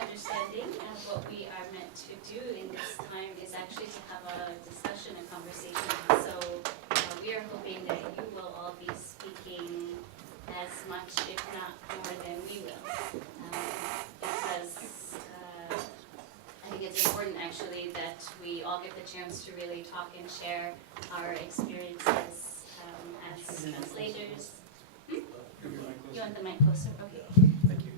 understanding, what we are meant to do in this time is actually to have a discussion, a conversation. So we are hoping that you will all be speaking as much, if not more, than we will. Because I think it's important actually that we all get the chance to really talk and share our experiences as translators. You want the mic closer? Okay. Thank you.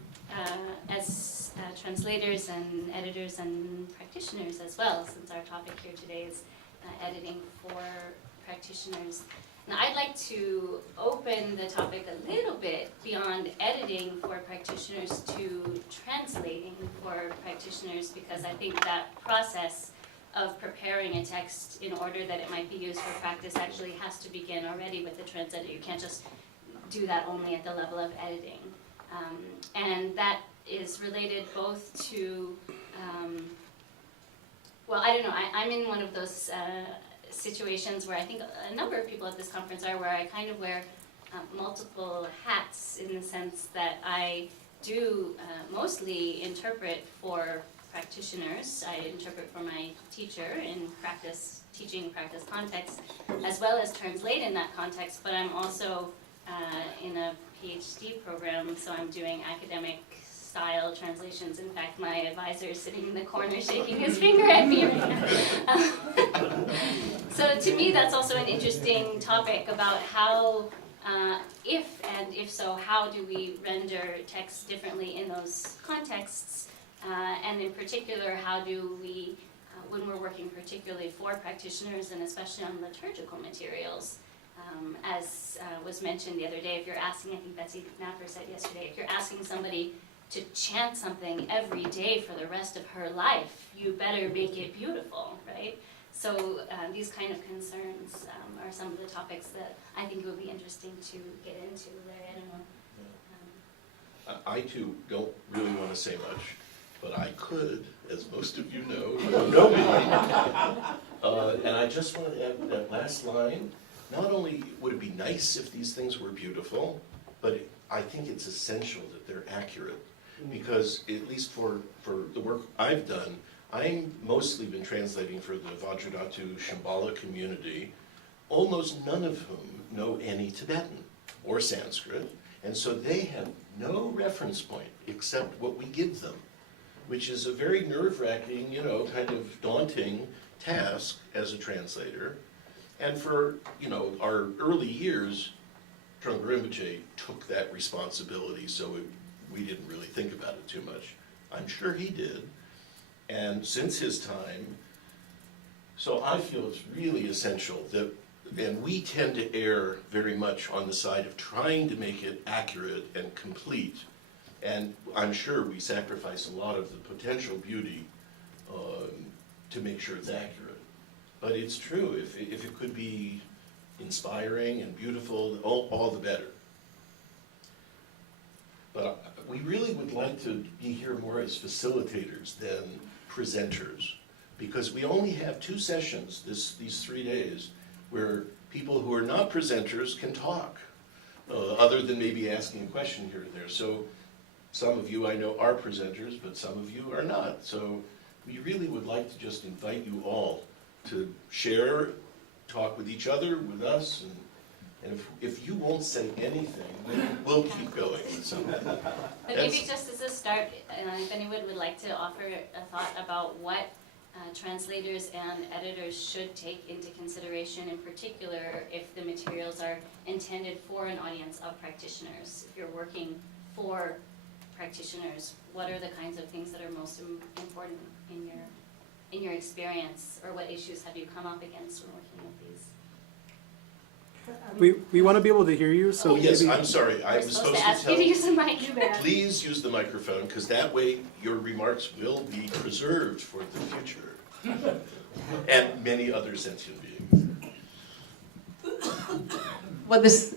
As translators and editors and practitioners as well, since our topic here today is editing for practitioners. Now I'd like to open the topic a little bit beyond editing for practitioners to translating for practitioners, because I think that process of preparing a text in order that it might be used for practice actually has to begin already with the translator. You can't just do that only at the level of editing. And that is related both to, well, I don't know, I'm in one of those situations where I think a number of people at this conference are, where I kind of wear multiple hats, in the sense that I do mostly interpret for practitioners. I interpret for my teacher in practice, teaching practice context, as well as translate in that context, but I'm also in a PhD program, so I'm doing academic style translations. In fact, my advisor is sitting in the corner shaking his finger at me right now. So to me, that's also an interesting topic about how, if so, how do we render text differently in those contexts? And in particular, how do we, when we're working particularly for practitioners and especially on liturgical materials, as was mentioned the other day, if you're asking, I think Betsy Knapper said yesterday, if you're asking somebody to chant something every day for the rest of her life, you better make it beautiful, right? So these kind of concerns are some of the topics that I think would be interesting to get into. Larry, I don't know. I too don't really want to say much, but I could, as most of you know me. And I just want to add that last line. Not only would it be nice if these things were beautiful, but I think it's essential that they're accurate. Because, at least for the work I've done, I've mostly been translating for the Vajradhatu Shambhala community, almost none of whom know any Tibetan or Sanskrit, and so they have no reference point except what we give them, which is a very nerve-wracking, kind of daunting task as a translator. And for, our early years, Trungpa Rinpoche took that responsibility, so we didn't really think about it too much. I'm sure he did. And since his time, so I feel it's really essential that, and we tend to err very much on the side of trying to make it accurate and complete. And I'm sure we sacrifice a lot of the potential beauty to make sure it's accurate. But it's true, if it could be inspiring and beautiful, all the better. But we really would like to be here more as facilitators than presenters, because we only have 2 sessions these 3 days where people who are not presenters can talk, other than maybe asking a question here or there. So some of you I know are presenters, but some of you are not. So we really would like to just invite you all to share, talk with each other, with us, and if you won't say anything, we'll keep going. So, but maybe just as a start, if anyone would like to offer a thought about what translators and editors should take into consideration, in particular if the materials are intended for an audience of practitioners. If you're working for practitioners, what are the kinds of things that are most important in your experience, or what issues have you come up against when working with these? We want to be able to hear you, so yes, maybe... I'm sorry. I was supposed to ask you to use the mic. Please use the microphone, because that way your remarks will be preserved for the future, and many other sentient beings. Well, this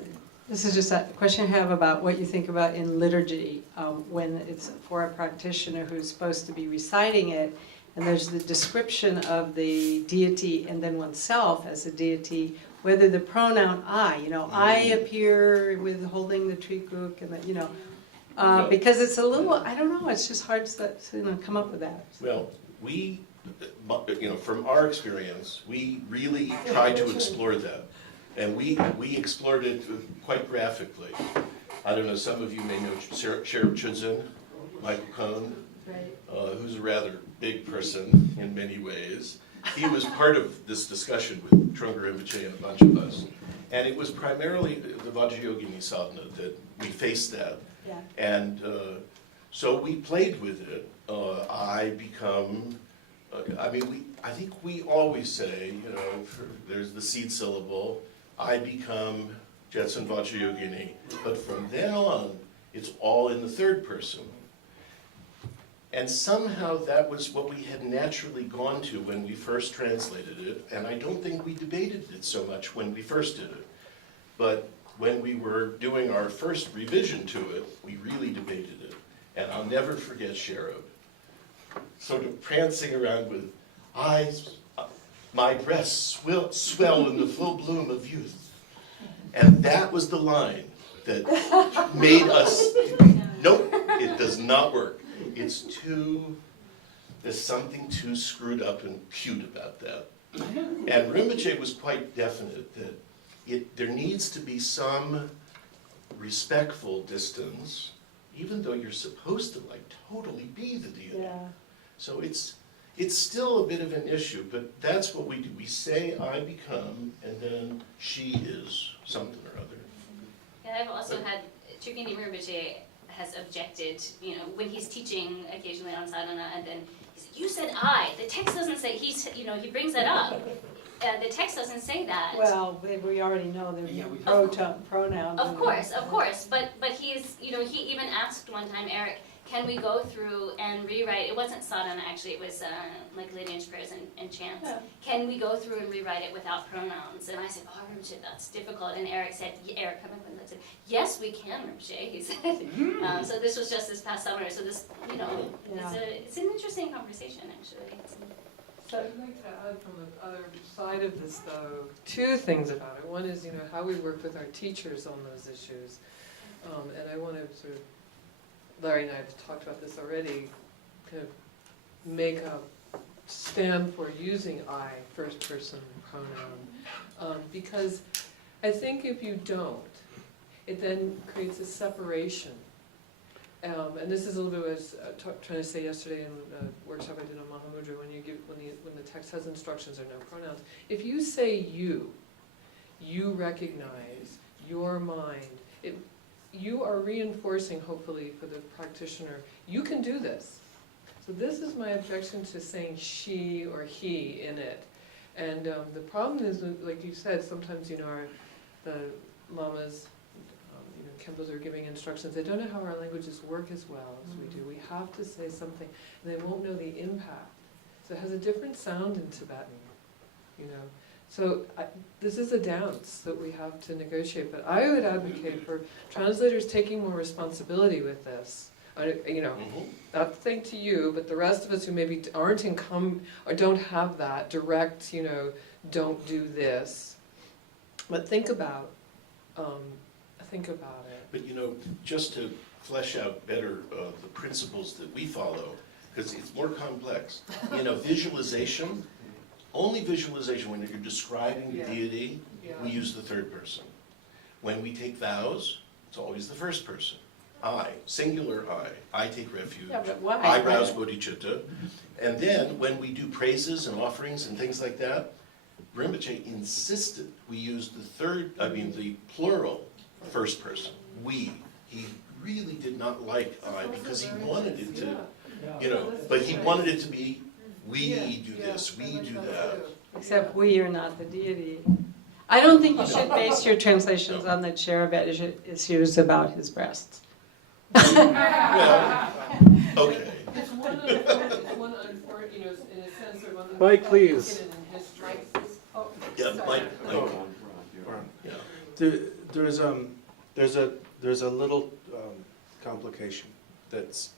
is just a question I have about what you think about in liturgy, when it's for a practitioner who's supposed to be reciting it, and there's the description of the deity and then oneself as a deity, whether the pronoun I, I appear with holding the trikuk, and No. Because it's a little, I don't know, it's just hard to come up with that. Well, we, from our experience, we really tried to explore that. And we explored it quite graphically. I don't know, some of you may know Sheriff Chudzen, Michael Cohn, who's a rather big person in many ways. He was part of this discussion with Trungpa Rinpoche and a bunch of us. And it was primarily the Vajrayogini sadhana that we faced that. Yeah. And so we played with it. I think we always say, there's the seed syllable, I become Jetsun Vajrayogini. But from then on, it's all in the third person. And somehow that was what we had naturally gone to when we first translated it, and I don't think we debated it so much when we first did it. But when we were doing our first revision to it, we really debated it. And I'll never forget Cherub, sort of prancing around with, my breasts swell in the full bloom of youth. And that was the line that made us, nope, it does not work. There's something too screwed up and cute about that. And Rinpoche was quite definite that there needs to be some respectful distance, even though you're supposed to totally be the deity. Yeah. So it's still a bit of an issue, but that's what we do. We say I become, and then she is something or other. And I've also had, Chugini Rinpoche has objected, when he's teaching occasionally on sadhana, and then he said, you said I. The text doesn't say, he brings that up. The text doesn't say that. Well, we already know there's pronouns. Of course, but he's, he even asked one time, Eric, can we go through and rewrite, it wasn't sadhana actually, it was like lineage prayers and chants. Yeah. Can we go through and rewrite it without pronouns? And I said, oh, Rinpoche, that's difficult. And Eric said, yes, we can, Rinpoche, he said. So this was just this past summer, so this, it's an interesting conversation actually. So I'd like to add from the other side of this, though, two things about it. One is, how we work with our teachers on those issues. And I want to sort of, Larry and I have talked about this already, kind of make a stand for using I, first person pronoun. Because I think if you don't, it then creates a separation. And this is a little bit what I was trying to say yesterday in the workshop I did on Mahamudra, when the text has instructions or no pronouns. If you say you recognize your mind, you are reinforcing, hopefully, for the practitioner, you can do this. So this is my objection to saying she or he in it. And the problem is, like you said, sometimes, the lamas, Khenpos are giving instructions, they don't know how our languages work as well as we do. We have to say something, and they won't know the impact. So it has a different sound in Tibetan, So this is a dance that we have to negotiate, but I would advocate for translators taking more responsibility with this. Not saying to you, but the rest of us who maybe aren't or don't have that direct, don't do this. But think about it. But just to flesh out better the principles that we follow, because it's more complex. Visualization, only visualization when you're describing the deity, we use the third person. When we take vows, it's always the first person. I, singular I take refuge. Yeah, but why? I rouse bodhicitta. And then when we do praises and offerings and things like that, Rinpoche insisted we use the plural first person. We. He really did not like I because he wanted it to, but he wanted it to be we do this, we do that. Except we are not the deity. I don't think you should base your translations on the cherub issues about his breasts. Well, okay. It's one unfortunate, in a sense, or one Mike, please. in history. Yeah, Mike. Yeah. There's a little complication. That's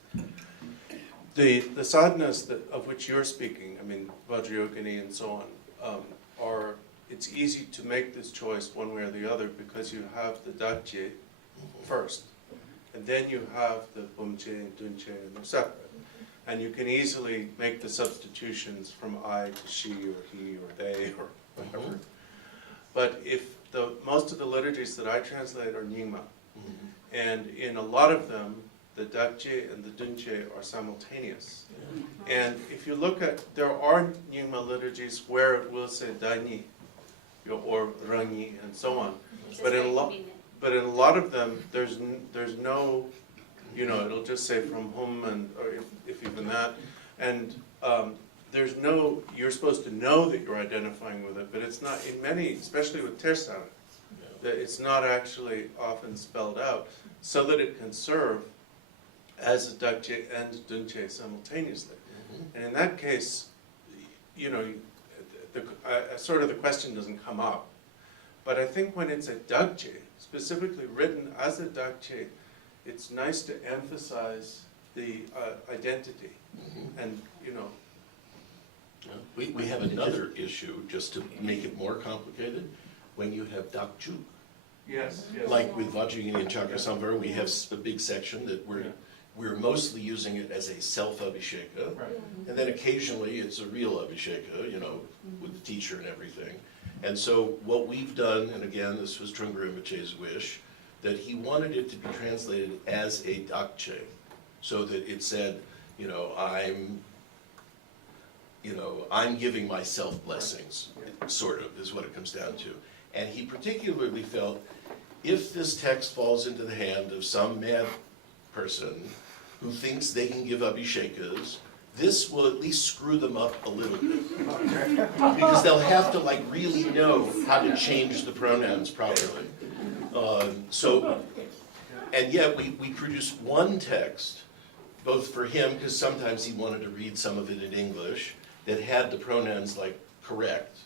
the sadhanas of which you're speaking. Vajrayogini and so on. It's easy to make this choice one way or the other because you have the Dachye first, and then you have the bumche and dunche, and they're separate. And you can easily make the substitutions from I to she or he or they or whatever. But if most of the liturgies that I translate are Nyingma, and in a lot of them, the dakje and the dunche are simultaneous. And if you look at, there are Nyingma liturgies where it will say dani, or rangi, and so on. Which is But in very a lot, convenient. but in a lot of them, there's no, it'll just say from whom, and or if even that, and there's no. You're supposed to know that you're identifying with it, but it's not in many, especially with Tersan, that it's not actually often spelled out, so that it can serve as a dakje and dunche simultaneously. And in that case, sort of the question doesn't come up. But I think when it's a dakje, specifically written as a dakje, it's nice to emphasize the identity. And, We have another issue, just to make it more complicated, when you have dakju. yes, Like with Vajrayogini and Chakrasamvara, we have a big section that we're mostly using it as a self-abhisheka. Right. And then occasionally it's a real abhisheka, with the teacher and everything. And so what we've done, and again, this was Trungpa Rinpoche's wish, that he wanted it to be translated as a dakche, so that it said, I'm giving myself blessings, sort of, is what it comes down to. And he particularly felt, if this text falls into the hand of some mad person who thinks they can give abhishekas, this will at least screw them up a little bit. Because they'll have to really know how to change the pronouns properly. And yet we produced one text, both for him, because sometimes he wanted to read some of it in English, that had the pronouns correct.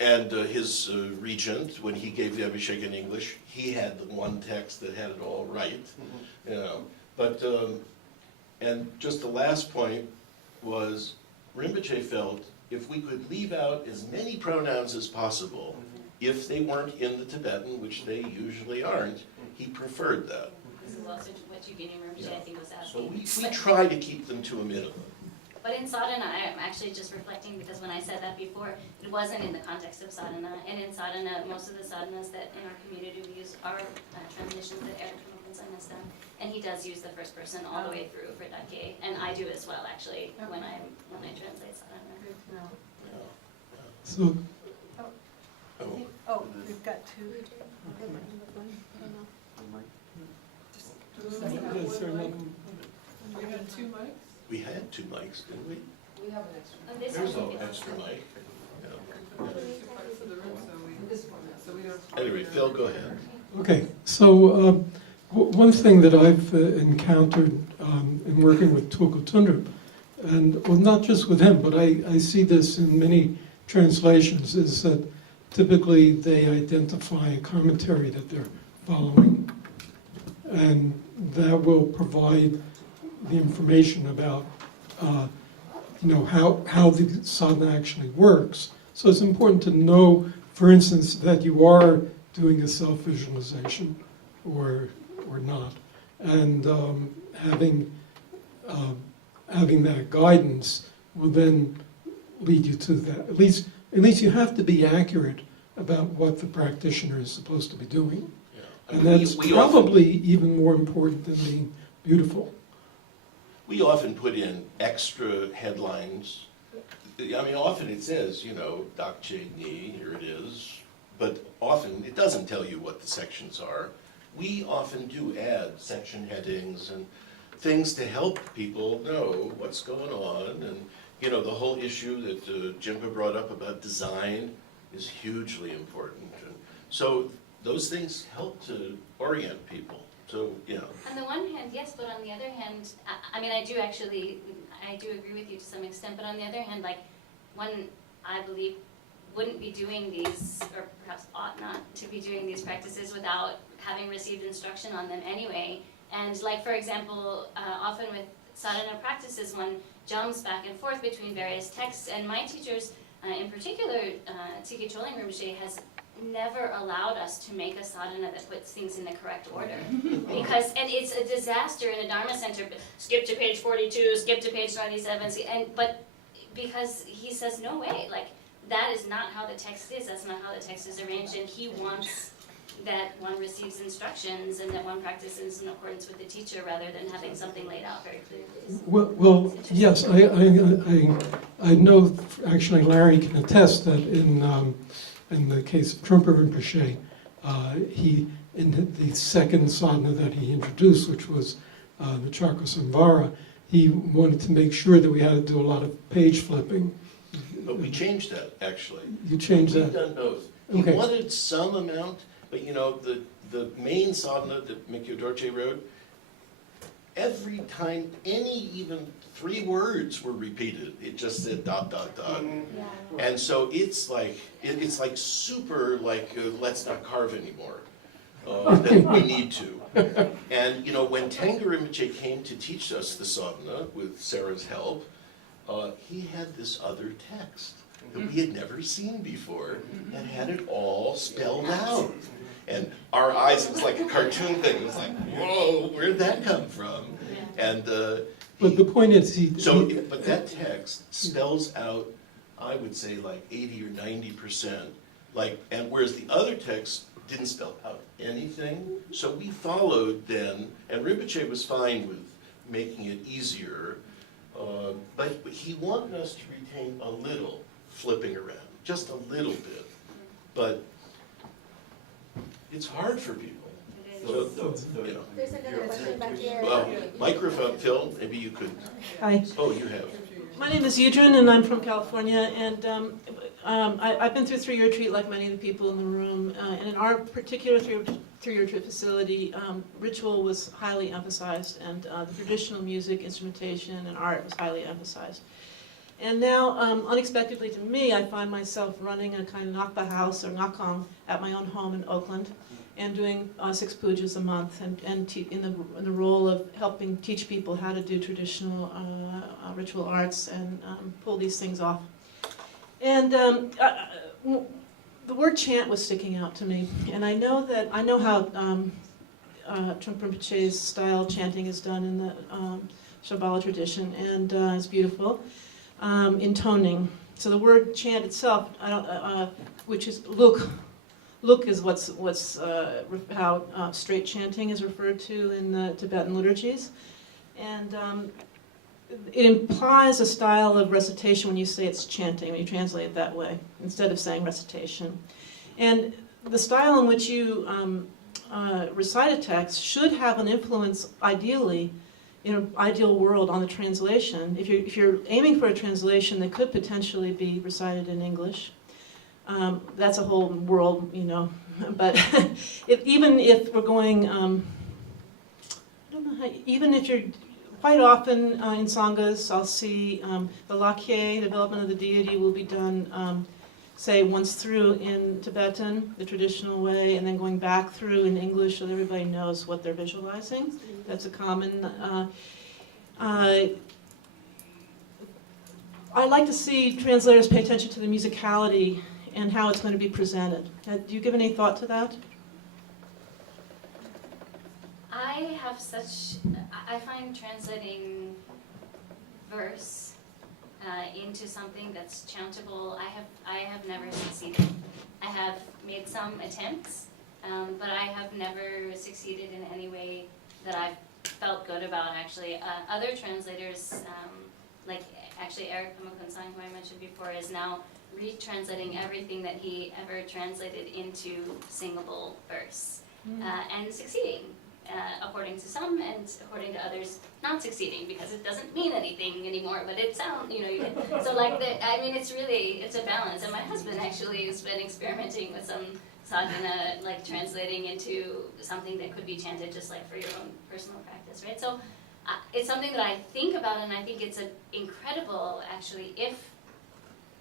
And his regent, when he gave the Abhishek in English, he had the one text that had it all right. But and just the last point was, Rinpoche felt if we could leave out as many pronouns as possible, if they weren't in the Tibetan, which they usually aren't, he preferred that. This is also what Yogini Rinpoche, I think, was So asking. we try to keep them to a minimum. But in sadhana, I'm actually just reflecting, because when I said that before, it wasn't in the context of sadhana. And in sadhana, most of the sadhanas that in our community we use are translations that Eric has done. And he does use the first person all the way through for Dake. And I do as well, actually, when I translate sadhana. So, Oh. We've got two. is there another? We had 2 mics? We had 2 mics, didn't we? We have an extra. And this There's one no is- extra mic. Yeah. We have 2 parts of the room, so we don't. Anyway, Phil, go ahead. Okay, so one thing that I've encountered in working with Tulku Tundra, and well, not just with him, but I see this in many translations, is that typically they identify a commentary that they're following, and that will provide the information about how the sadhana actually works. So it's important to know, for instance, that you are doing a self-visualization or not, and having that guidance will then lead you to that. At least you have to be accurate about what the practitioner is supposed to be doing. Yeah. And that's probably even more important than being beautiful. We often put in extra headlines. Often it says, Dakche Ni, here it is, but often it doesn't tell you what the sections are. We often do add section headings and things to help people know what's going on. And, the whole issue that Jimpa brought up about design is hugely important. And so those things help to orient people. So, On the one hand, yes, but on the other hand, I do agree with you to some extent, but on the other hand, one, I believe, wouldn't be doing these, or perhaps ought not to be doing these practices without having received instruction on them anyway. And for example, often with sadhana practices, one jumps back and forth between various texts, and my teachers, in particular, T.K. Choling Rinpoche, has never allowed us to make a sadhana that puts things in the correct order. Because, and it's a disaster in a Dharma center, skip to page 42, skip to page 97, but because he says, no way, like, that is not how the text is, that's not how the text is arranged, and he wants that one receives instructions and that one practices in accordance with the teacher rather than having something laid out very clearly. Well, yes, I know, actually Larry can attest that in the case of Trungpa Rinpoche, he, in the second sadhana that he introduced, which was the Chakra Samvara, he wanted to make sure that we had to do a lot of page flipping. But we changed that, actually. You changed We've that? done both. He Okay. wanted some amount, but you know, the main sadhana that Mikyo Dorje wrote, every time any even 3 words were repeated, it just said ... And so it's like super like let's not carve anymore. That we need to. And you know, when Tenga Rinpoche came to teach us the sadhana with Sarah's help, he had this other text that we had never seen before and had it all spelled out. And our eyes, it was like a cartoon thing. It was like, whoa, where'd that come from? And But the point is, but that text spells out, I would say, like 80 or 90%. Like, and whereas the other text didn't spell out anything, so we followed then, and Rinpoche was fine with making it easier, but he wanted us to retain a little flipping around, just a little bit. But it's hard for people. So, you know. There's another question back here. Well, microphone, Phil, maybe you could. Hi, Oh, you have. my name is Yudrin and I'm from California, and I've been through 3-year retreat like many of the people in the room, and in our particular 3-year retreat facility, ritual was highly emphasized, and the traditional music, instrumentation, and art was highly emphasized. And now, unexpectedly to me, I find myself running a kind of Nakpa house or Nakong at my own home in Oakland, and doing 6 pujas a month, and in the role of helping teach people how to do traditional ritual arts and pull these things off. And the word chant was sticking out to me, and I know how Trungpa Rinpoche's style chanting is done in the Shambhala tradition, and it's beautiful. Intoning. So the word chant itself, which is luk. Luk is how straight chanting is referred to in the Tibetan liturgies, and it implies a style of recitation when you say it's chanting, when you translate it that way, instead of saying recitation. And the style in which you recite a text should have an influence, ideally, in an ideal world, on the translation. If you're aiming for a translation that could potentially be recited in English, that's a whole world, you know. But even if we're going, I don't know how, even if you're, quite often in sanghas, I'll see the lakhe, development of the deity, will be done, say, once through in Tibetan, the traditional way, and then going back through in English so that everybody knows what they're visualizing. That's a common. I like to see translators pay attention to the musicality and how it's going to be presented. Do you give any thought to that? I find translating verse into something that's chantable, I have never succeeded. I have made some attempts, but I have never succeeded in any way that I've felt good about, actually. Other translators, like actually Eric Kamakun-san, who I mentioned before, is now retranslating everything that he ever translated into singable verse, and succeeding, according to some, and according to others not succeeding, because it doesn't mean anything anymore, but it sounds, you know, you can, so like, it's a balance, and my husband actually has been experimenting with some sadhana, like translating into something that could be chanted just like for your own personal practice, right? So it's something that I think about, and I think it's incredible, actually, if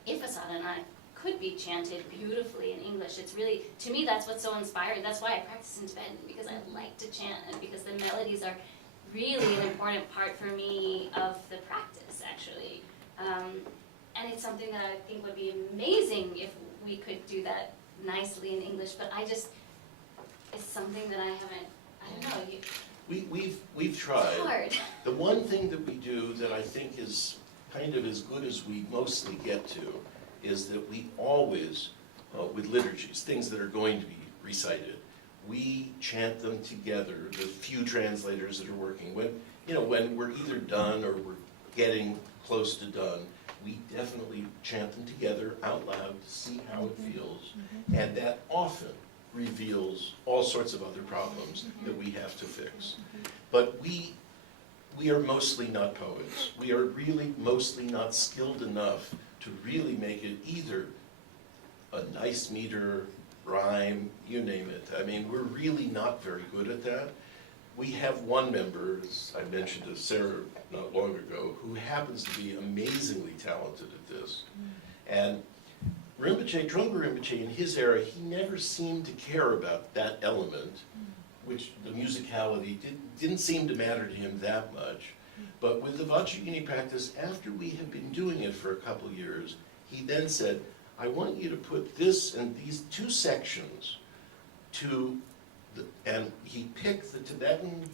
a sadhana could be chanted beautifully in English. It's really, to me, that's what's so inspiring. That's why I practice in Tibetan, because I like to chant, and because the melodies are really an important part for me of the practice, actually. And it's something that I think would be amazing if we could do that nicely in English, but it's something that I don't know, We've tried. it's hard. The one thing that we do that I think is kind of as good as we mostly get to is that we always, with liturgies, things that are going to be recited, we chant them together, the few translators that are working. When we're either done or we're getting close to done, we definitely chant them together out loud to see how it feels. And that often reveals all sorts of other problems that we have to fix. But we are mostly not poets. We are really mostly not skilled enough to really make it either a nice meter, rhyme, you name it. I mean, we're really not very good at that. We have one member, as I mentioned to Sarah not long ago, who happens to be amazingly talented at this. And Rinpoche, Trungpa Rinpoche, in his era, he never seemed to care about that element, which the musicality didn't seem to matter to him that much. But with the Vajrayogini practice, after we had been doing it for a couple of years, he then said, I want you to put this and these two sections to and he picked the Tibetan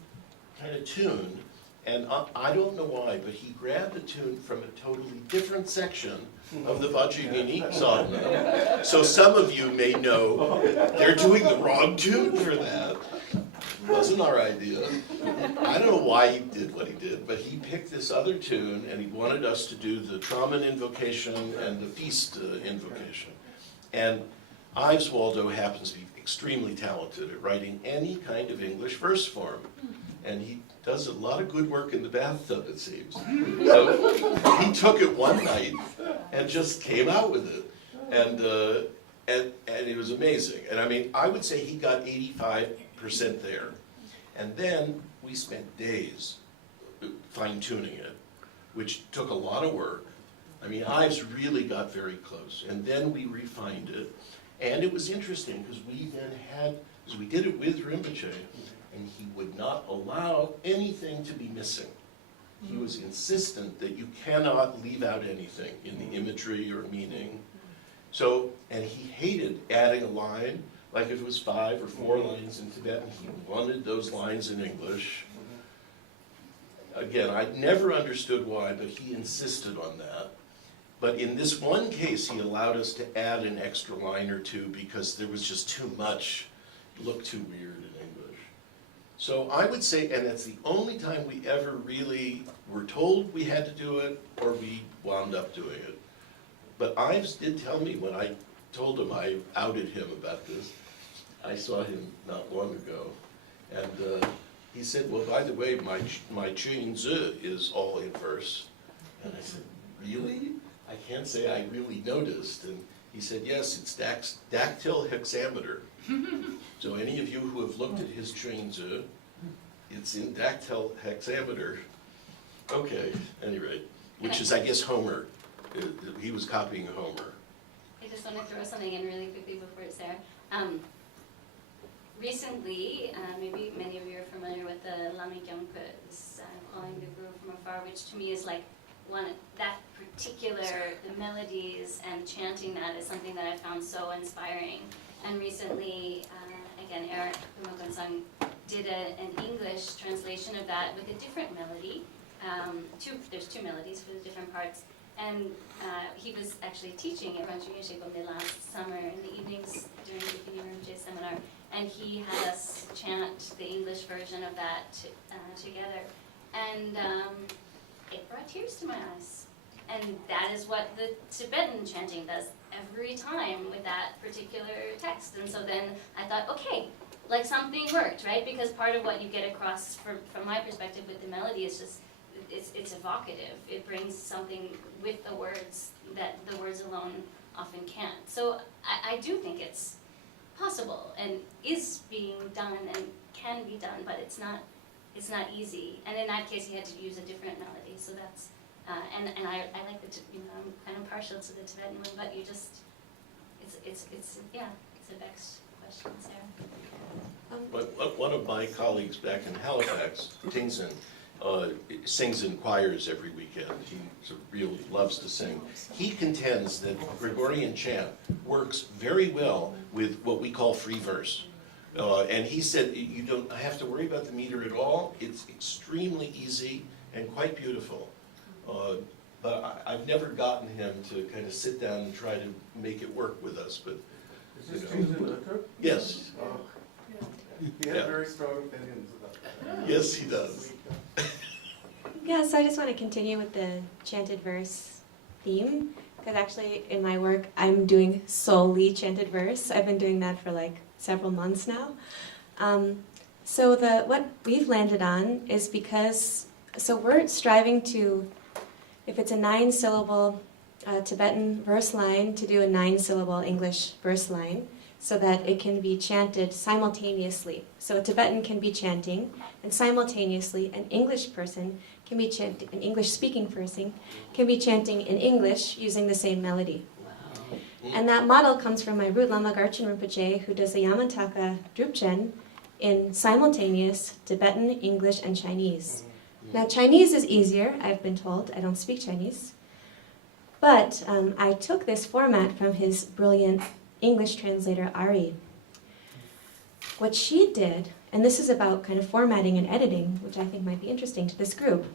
kind of tune, and I don't know why, but he grabbed a tune from a totally different section of the Vajrayogini sadhana. So some of you may know they're doing the wrong tune for that. It wasn't our idea. I don't know why he did what he did, but he picked this other tune, and he wanted us to do the Traman invocation and the feast invocation. And Ives Waldo happens to be extremely talented at writing any kind of English verse form. And he does a lot of good work in the bathtub, it seems. So he took it one night and just came out with it. And it was amazing. And I mean, I would say he got 85% there. And then we spent days fine-tuning it, which took a lot of work. I mean, Ives really got very close. And then we refined it. And it was interesting, because we then had, because we did it with Rinpoche, and he would not allow anything to be missing. He was insistent that you cannot leave out anything in the imagery or meaning. So, and he hated adding a line, like if it was 5 or 4 lines in Tibetan, he wanted those lines in English. Again, I never understood why, but he insisted on that. But in this one case, he allowed us to add an extra line or two because there was just too much. It looked too weird in English. So I would say, and that's the only time we ever really were told we had to do it, or we wound up doing it. But Ives did tell me when I told him, I outed him about this. I saw him not long ago, and he said, well, by the way, my Ching Zi is all in verse. And I said, really? I can't say I really noticed. And he said, yes, it's dactyl hexameter. So any of you who have looked at his Ching-Zi, it's in dactyl hexameter. Okay, at any rate, which is, I guess, Homer. He was copying Homer. I just want to throw something in really quickly before it's there. Recently, maybe many of you are familiar with the Lami Gyamka's Calling the Guru from Afar, which to me is like that particular, the melodies and chanting that is something that I found so inspiring. And recently, again, Eric Kumokon-sung did an English translation of that with a different melody. There's 2 melodies for the different parts. And he was actually teaching at Ranchung Yeshigomde last summer in the evenings during the Bikini Rinpoche seminar. And he had us chant the English version of that together. And it brought tears to my eyes. And that is what the Tibetan chanting does every time with that particular text. And so then I thought, okay, like something worked, right? Because part of what you get across from my perspective with the melody is just, it's evocative. It brings something with the words that the words alone often can't. So I do think it's possible and is being done and can be done, but it's not easy. And in that case, he had to use a different melody. So that's, and I like I'm kind of partial to the Tibetan one, but you just, it's a vexed question, Sarah. One of my colleagues back in Halifax, Tingson, sings in choirs every weekend. He sort of really loves to sing. He contends that Gregorian chant works very well with what we call free verse. And he said you don't have to worry about the meter at all. It's extremely easy and quite beautiful. But I've never gotten him to kind of sit down and try to make it work with us. But Is this used in literature? yes, He Yeah. has very strong opinions about that. yes, he does. Yeah, so I just want to continue with the chanted verse theme, because actually in my work I'm doing solely chanted verse. I've been doing that for like several months now. So what we've landed on is so we're striving to, if it's a 9-syllable Tibetan verse line, to do a 9-syllable English verse line, so that it can be chanted simultaneously. So a Tibetan can be chanting, and simultaneously an English person can be chanting, an English-speaking person can be chanting in English using the same melody. And that model comes from my root Lama Garchen Rinpoche, who does the Yamantaka Drupchen in simultaneous Tibetan, English, and Chinese. Now Chinese is easier, I've been told. I don't speak Chinese. But I took this format from his brilliant English translator, Ari. What she did, and this is about kind of formatting and editing, which I think might be interesting to this group,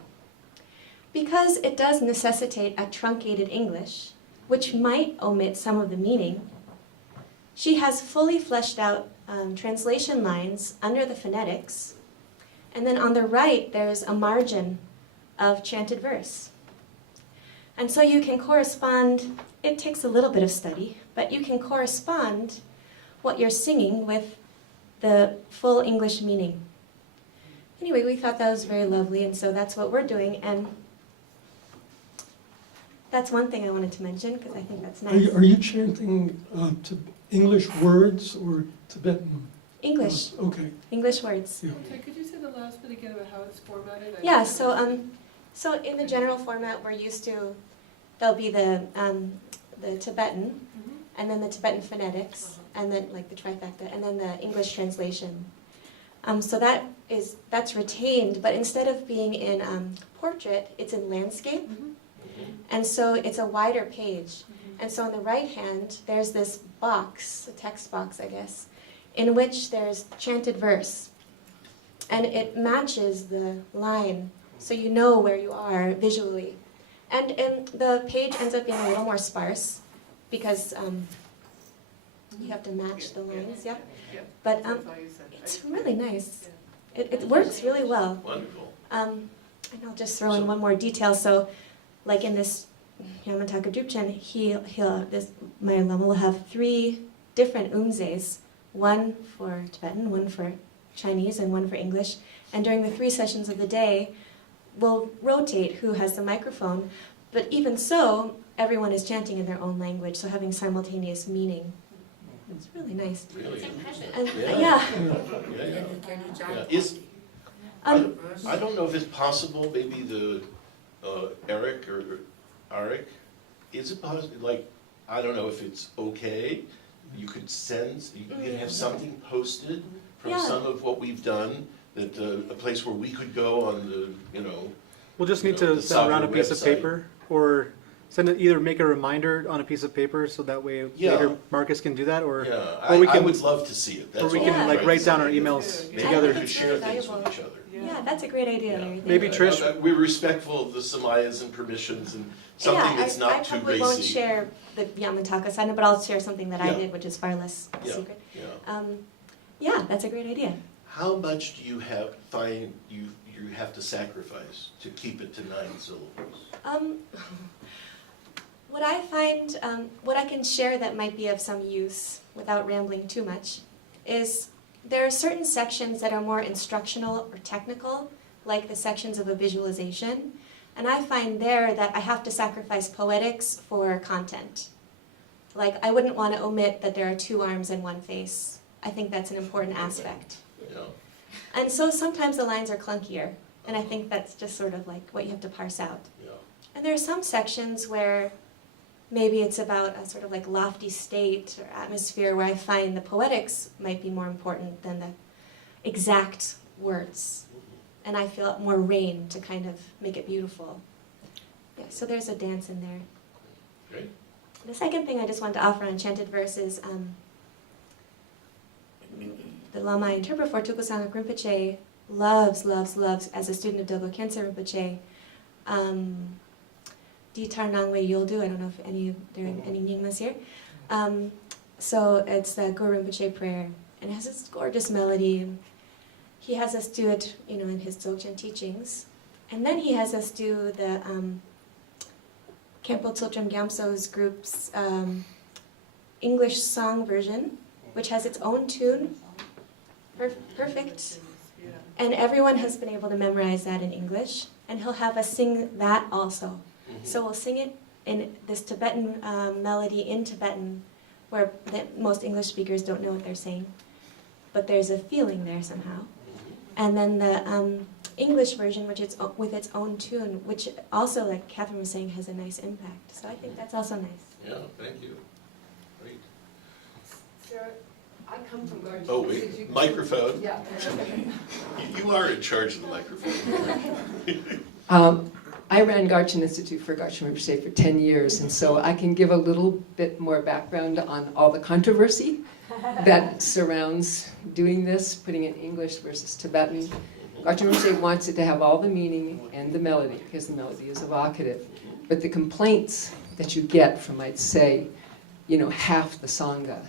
because it does necessitate a truncated English, which might omit some of the meaning, she has fully fleshed out translation lines under the phonetics, and then on the right there's a margin of chanted verse. And so you can correspond, it takes a little bit of study, but you can correspond what you're singing with the full English meaning. Anyway, we thought that was very lovely, and so that's what we're doing, and that's one thing I wanted to mention, because I think that's nice. Are you chanting to English words or Tibetan? English, Okay. English words. Yeah. Okay, could you say the last bit again about how it's formatted? Yeah, so in the general format we're used to, there'll be the Tibetan, and then the Tibetan phonetics, and then like the trifecta, and then the English translation. So that's retained, but instead of being in portrait, it's in landscape, and so it's a wider page. And so on the right hand, there's this box, a text box, I guess, in which there's chanted verse, and it matches the line, so you know where you are visually. And the page ends up being a little more sparse, because you have to match the lines, yeah? Yeah. But That's all you said. it's really nice. It works really well. Wonderful. And I'll just throw in one more detail. So, like in this Yamataka Drupchen, my Lama will have 3 different umzes, one for Tibetan, one for Chinese, and one for English. And during the 3 sessions of the day, we'll rotate who has the microphone. But even so, everyone is chanting in their own language, so having simultaneous meaning. It's really nice. Really? It's impressive. And, Yeah. yeah. Yeah. Um, I don't know if it's possible, maybe the Eric or Arik, is it possible, like, I don't know if it's okay, you could have something posted from Yeah. some of what we've done, that a place where we could go on the, We'll just You need know, to the send around a Tsadra piece of website. paper, or either make a reminder on a piece of paper, so that way Yeah. later Marcus can do that, or yeah, or we I can- would love to see it, that's or we all can Yeah. I'm like trying write to down say. our emails Maybe together. we could It's share really things valuable. with each other. Yeah, that's a great idea, Yeah. Larry. Thank Maybe you. Trish- We're respectful of the samayas and permissions and something that's I not too probably won't racy. share the Yamataka sign, but I'll share something that I Yeah. did, which is far less Yeah. secret. Yeah. Yeah, that's a great idea. How much do you find you have to sacrifice to keep it to 9 syllables? What I find, what I can share that might be of some use without rambling too much, is there are certain sections that are more instructional or technical, like the sections of a visualization, and I find there that I have to sacrifice poetics for content. Like, I wouldn't want to omit that there are 2 arms and 1 face. I think that's an important aspect. Yeah. And so sometimes the lines are clunkier, and I think that's just sort of like what you have to parse out. Yeah. And there are some sections where maybe it's about a sort of like lofty state or atmosphere where I find the poetics might be more important than the exact words. and I feel more rain to kind of make it beautiful. Yeah, so there's a dance in there. Great. The second thing I just wanted to offer on chanted verse is the Lama I interpret for, Tulku Sangha Rinpoche, loves, as a student of Dogo Khyentse Rinpoche, Di Tar Nang We Yoldu. I don't know if there are any Nyingmas here. So it's the Guru Rinpoche prayer, and it has this gorgeous melody. And he has us do it, in his Dzogchen teachings, and then he has us do the Khenpo Tsultrim Gyamso's group's English song version, which has its own tune. Perfect. And everyone has been able to memorize that in English, and he'll have us sing that also. So we'll sing it in this Tibetan melody in Tibetan, where most English speakers don't know what they're saying, but there's a feeling there somehow. And then the English version, which is with its own tune, which also, like Catherine was saying, has a nice impact. So I think that's also nice. Yeah, thank you. Great. Sarah, I come from Garden. Oh, wait, microphone. Yeah. You are in charge of the microphone. I ran Garchen Institute for Garchen Rinpoche for 10 years, and so I can give a little bit more background on all the controversy that surrounds doing this, putting it in English versus Tibetan. Garchen Rinpoche wants it to have all the meaning and the melody, because the melody is evocative. But the complaints that you get from, I'd say, half the Sangha,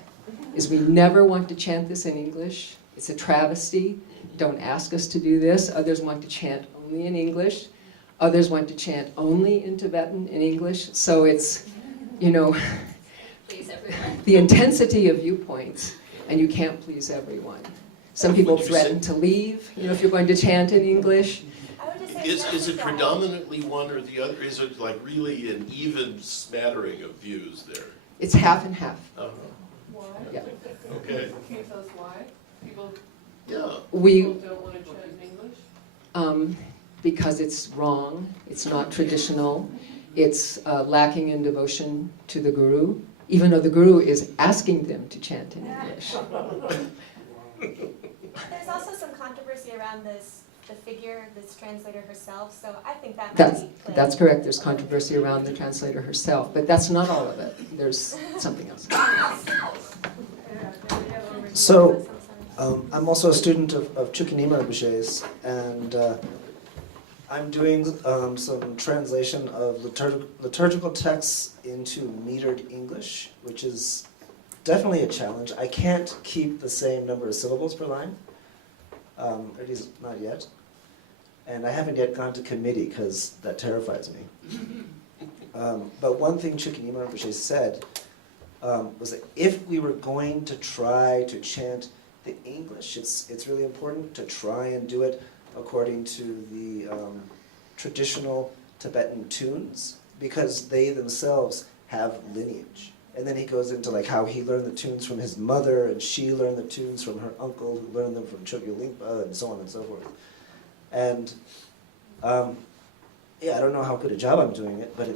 is we never want to chant this in English. It's a travesty. Don't ask us to do this. Others want to chant only in English. Others want to chant only in Tibetan, in English. So it's, Please, everyone. the intensity of viewpoints, and you can't please everyone. Some people threaten to leave, if you're going to chant in English. I would just say Is it predominantly one or the other? Is it like really an even smattering of views there? It's half and half. Uh-huh. Why? Yeah. Okay. Can you tell us why? People Yeah. don't want to chant in English? Because it's wrong, it's not traditional, it's lacking in devotion to the Guru, even though the Guru is asking them to chant in English. There's also some controversy around the figure, this translator herself, so I think that might That's, be played. that's correct, there's controversy around the translator herself, but that's not all of it, there's something else. So, I'm also a student of Chukinima Rinpoche's, and I'm doing some translation of liturgical texts into metered English, which is definitely a challenge. I can't keep the same number of syllables per line, at least not yet. And I haven't yet gone to committee because that terrifies me. But one thing Chukinima Rinpoche said was that if we were going to try to chant the English, it's really important to try and do it according to the traditional Tibetan tunes, because they themselves have lineage. And then he goes into like how he learned the tunes from his mother, and she learned the tunes from her uncle, who learned them from Chogyo Lingpa, and so on and so forth. And yeah, I don't know how good a job I'm doing it, but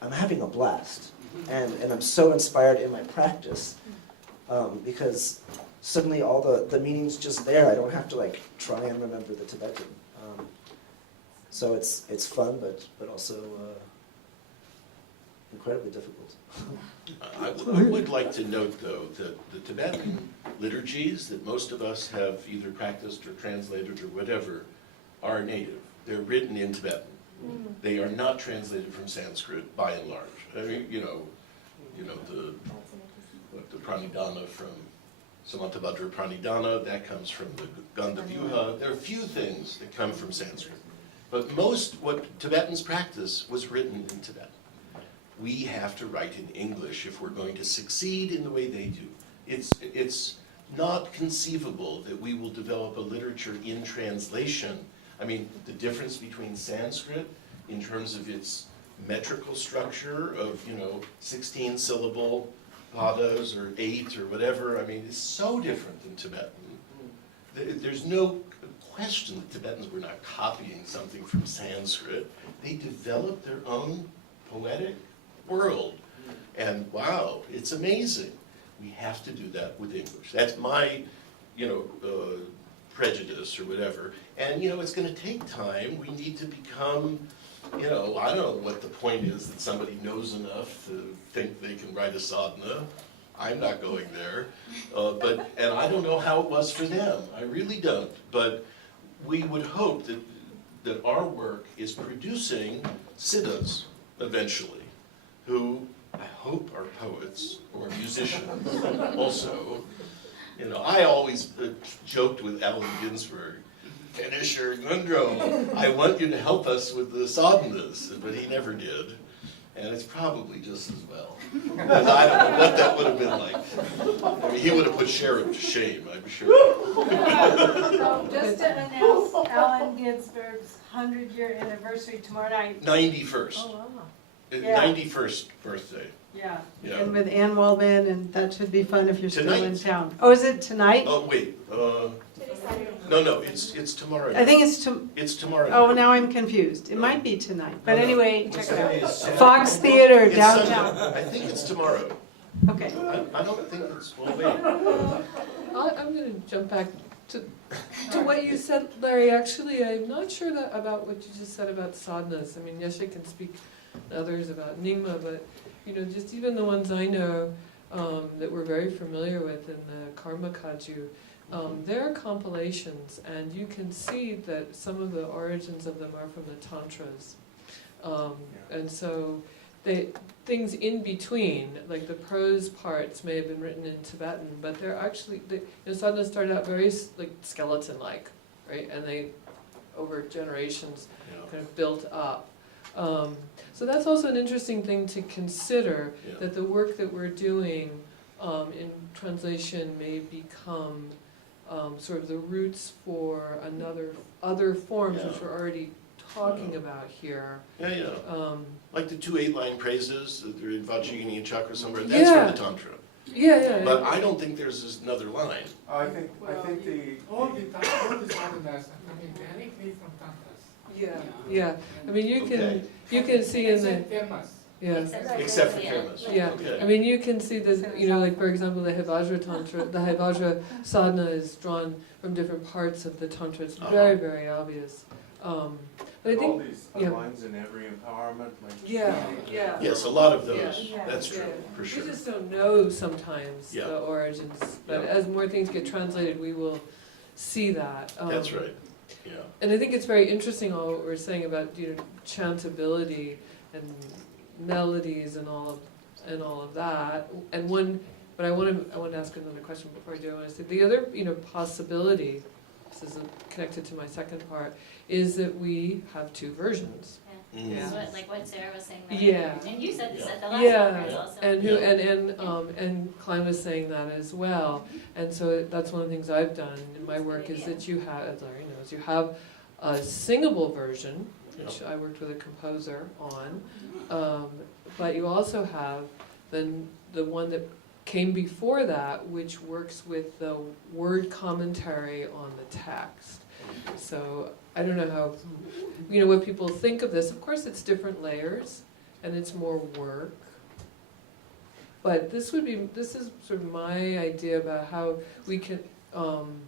I'm having a blast. And I'm so inspired in my practice, because suddenly all the meaning's just there. I don't have to like try and remember the Tibetan. So it's fun, but also incredibly difficult. I would like to note, though, that the Tibetan liturgies that most of us have either practiced or translated or whatever are native. They're written in Tibetan. They are not translated from Sanskrit, by and large. I mean, the Pranidhana from Samantabhadra Pranidhana, that comes from the Gandhavyuha. There are few things that come from Sanskrit. But most what Tibetans practice was written in Tibetan. We have to write in English if we're going to succeed in the way they do. It's not conceivable that we will develop a literature in translation. I mean, the difference between Sanskrit in terms of its metrical structure of, 16 syllable padas or 8 or whatever, I mean, it's so different than Tibetan. There's no question that Tibetans were not copying something from Sanskrit. They developed their own poetic world. And wow, it's amazing. We have to do that with English. That's my, prejudice or whatever. And, it's gonna take time. We need to become, I don't know what the point is that somebody knows enough to think they can write a sadhana. I'm not going there. And I don't know how it was for them. I really don't. But we would hope that our work is producing siddhas eventually, who I hope are poets or musicians also. I always joked with Allen Ginsberg, Ganesha Gundro, I want you to help us with the sadhanas, but he never did. And it's probably just as well. Because I don't know what that would have been like. I mean, he would have put Sharon to shame, I'm sure. So just to announce Allen Ginsberg's 100-year anniversary tomorrow night. 91st. Oh, wow. Yeah. 91st birthday. Yeah, Yeah. and with Ann Waldman, and that should be fun if you're still in Tonight. town. Oh, is it tonight? Oh, wait. No, it's tomorrow. I think it's It's tomorrow. oh, now I'm confused. It might be tonight, but No, no. anyway, It's check it out. Sunday. Fox Theater It's downtown. Sunday. I think it's tomorrow. Okay. I don't think it's, well, wait. I'm gonna jump back to what you said, Larry. Actually, I'm not sure about what you just said about sadhanas. I mean, Yeshe can speak to others about Nyingma, but just even the ones I know that we're very familiar with in the Karma Kaju, they're compilations, and you can see that some of the origins of them are from the Tantras. And so things in between, like the prose parts may have been written in Tibetan, but they're actually, sadhanas started out very like skeleton-like, right? And they, over generations, kind of built up. So that's also an interesting thing to consider, that the work that we're doing in translation may become sort of the roots for other forms which we're already talking about here. Like the 2 8-line praises that are in Vajrayana and Chakra somewhere, that's from the Tantra. But I don't think there's another line. I think all the sadhanas, directly from Tantras. Yeah. I mean, you can see in the Except for Karmas. Okay. I mean, you can see this, like for example, the Hevajra Tantra, the Hevajra sadhana is drawn from different parts of the Tantra. It's very, very obvious. But I think, all these lines in every empowerment. Yes, a lot of those. That's true, for sure. We just don't know sometimes the origins, but as more things get translated, we will see that. That's right. Yeah. And I think it's very interesting all what we're saying about chantability and melodies and all of that. But I want to ask another question before I do. I want to say the other possibility. This is connected to my second part. Is that we have 2 versions. Like what Sarah was saying. And you said this at the last conference also. And Klein was saying that as well. And so that's one of the things I've done in my work is that you have, as Larry knows, you have a singable version, which I worked with a composer on, but you also have then the one that came before that, which works with the word commentary on the text. So I don't know how, what people think of this. Of course, it's different layers, and it's more work. But this is sort of my idea about how we can, one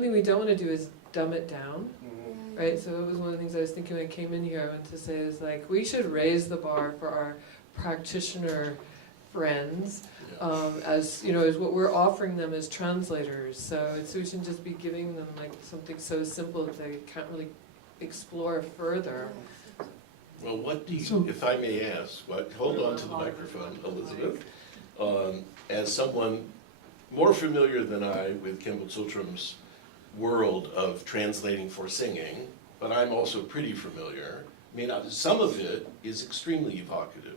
thing we don't want to do is dumb it down, right? So it was one of the things I was thinking when I came in here. I went to say is like, we should raise the bar for our practitioner friends, as what we're offering them as translators. So we shouldn't just be giving them like something so simple that they can't really explore further. Well, what do you, if I may ask, hold on to the microphone, Elizabeth. As someone more familiar than I with Khenpo Tsultrim's world of translating for singing, but I'm also pretty familiar. I mean, some of it is extremely evocative.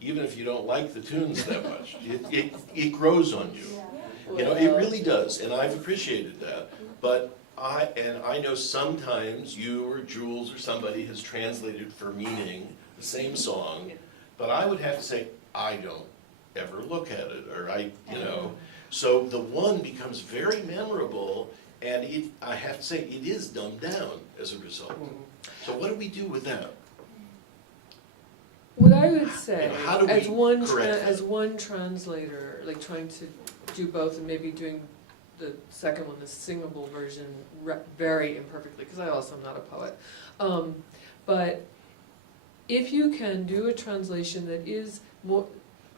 Even if you don't like the tunes that much, it grows on you. It really does, and I've appreciated that. But I know sometimes you or Jules or somebody has translated for meaning the same song, but I would have to say, I don't ever look at it, or so the one becomes very memorable, and I have to say, it is dumbed down as a result. So what do we do with that? What I would say, how do we as one translator, like trying to do both and maybe doing the second one, the singable version, very imperfectly, because I also am not a poet. But if you can do a translation that is more,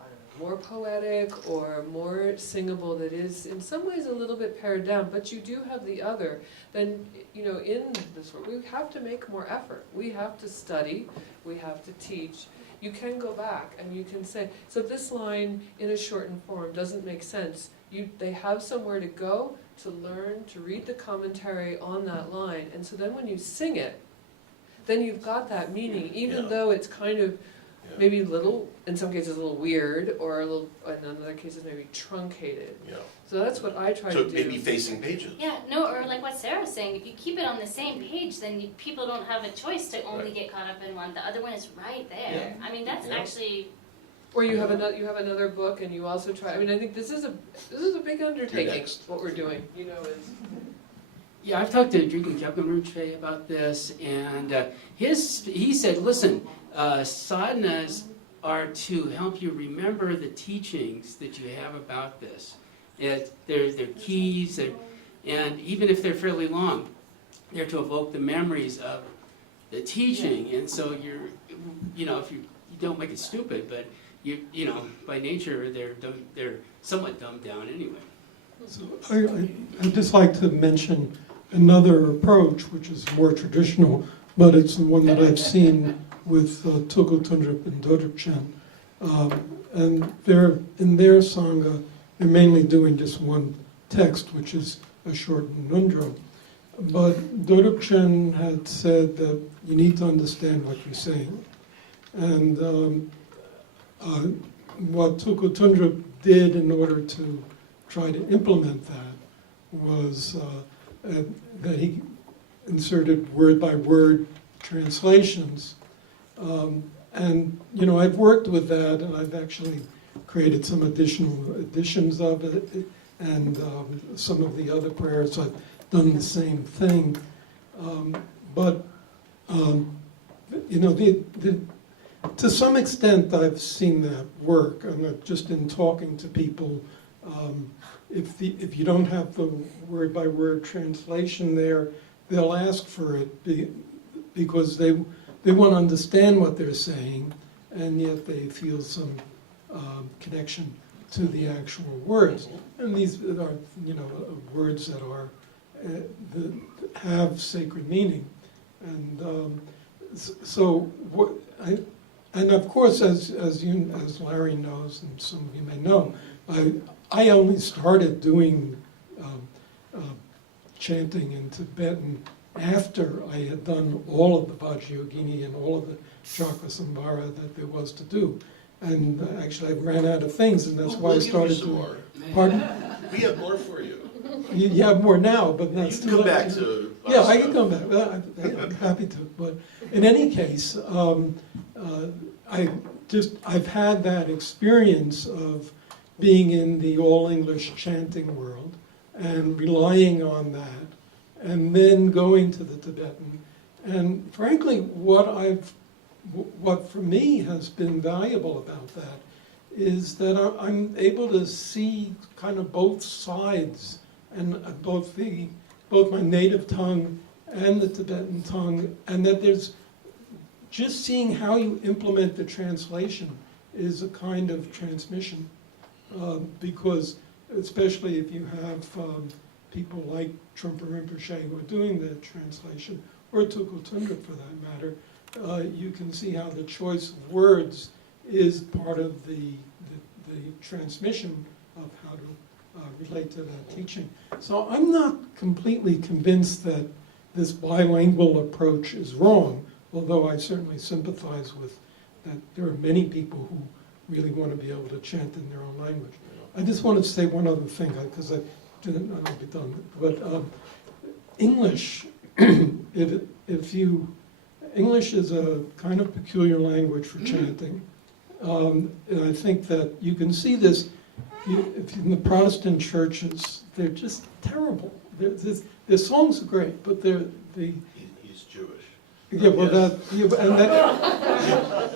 I don't know, more poetic or more singable, that is in some ways a little bit pared down, but you do have the other, then, you know, in this work, we have to make more effort. We have to study, we have to teach. You can go back and you can say, so this line in a shortened form doesn't make sense. They have somewhere to go, to learn, to read the commentary on that line, and so then when you sing it, then you've got that meaning, even though it's kind of maybe a little, in some cases a little weird, or a little, in other cases maybe truncated. Yeah. So that's what I try So to do. maybe facing pages. Yeah, no, or like what Sarah's saying, if you keep it on the same page, then people don't have a choice to only Right. get caught up in one. The other one is right there. I mean, that's actually, Or you have another book, and you also try. I mean, I think this is a big undertaking. next. What we're doing, you know, is. Yeah, I've talked to Drinking Kyabkan Rinpoche about this, and he said, listen, sadhanas are to help you remember the teachings that you have about this. They're keys, and even if they're fairly long, they're to evoke the memories of the teaching. And so if you don't make it stupid, but you know, by nature they're somewhat dumbed down anyway. So I'd just like to mention another approach, which is more traditional, but it's the one that I've seen with Tulku Tundrup and Dodrup Chen. And in their Sangha, they're mainly doing just one text, which is a short Nundro. But Dodrup Chen had said that you need to understand what you're saying. And what Tulku Tundrup did in order to try to implement that was that he inserted word-by-word translations. And, you know, I've worked with that, and I've actually created some additional editions of it, and some of the other prayers I've done the same thing. You know, to some extent I've seen that work, and just in talking to people, if you don't have the word-by-word translation there, they'll ask for it because they want to understand what they're saying, and yet they feel some connection to the actual words. And these are, you know, words that are that have sacred meaning. And and of course, as Larry knows, and some of you may know, I only started doing chanting in Tibetan after I had done all of the Vajrayogini and all of the Chakra-sambhara that there was to do. And actually I ran out of things, and that's why I started doing more. Pardon? We have more for you. You have more now, but that's You can come back to our Yeah, I can stuff. come back. Well, I'm happy to. But in any case, I've had that experience of being in the all-English chanting world and relying on that, and then going to the Tibetan. And frankly, what for me has been valuable about that is that I'm able to see kind of both sides, and both my native tongue and the Tibetan tongue, and that there's just seeing how you implement the translation is a kind of transmission, because especially if you have people like Trungpa Rinpoche who are doing the translation, or Tulku Tundrup for that matter, you can see how the choice of words is part of the transmission of how to relate to that teaching. So I'm not completely convinced that this bilingual approach is wrong, although I certainly sympathize with that there are many people who really want to be able to chant in their own language. I just want to say one other thing, because I'll be done. But English, English is a kind of peculiar language for chanting. And I think that you can see this if in the Protestant churches. They're just terrible. Their songs are great, but He's Jewish. Yeah, well, Yes.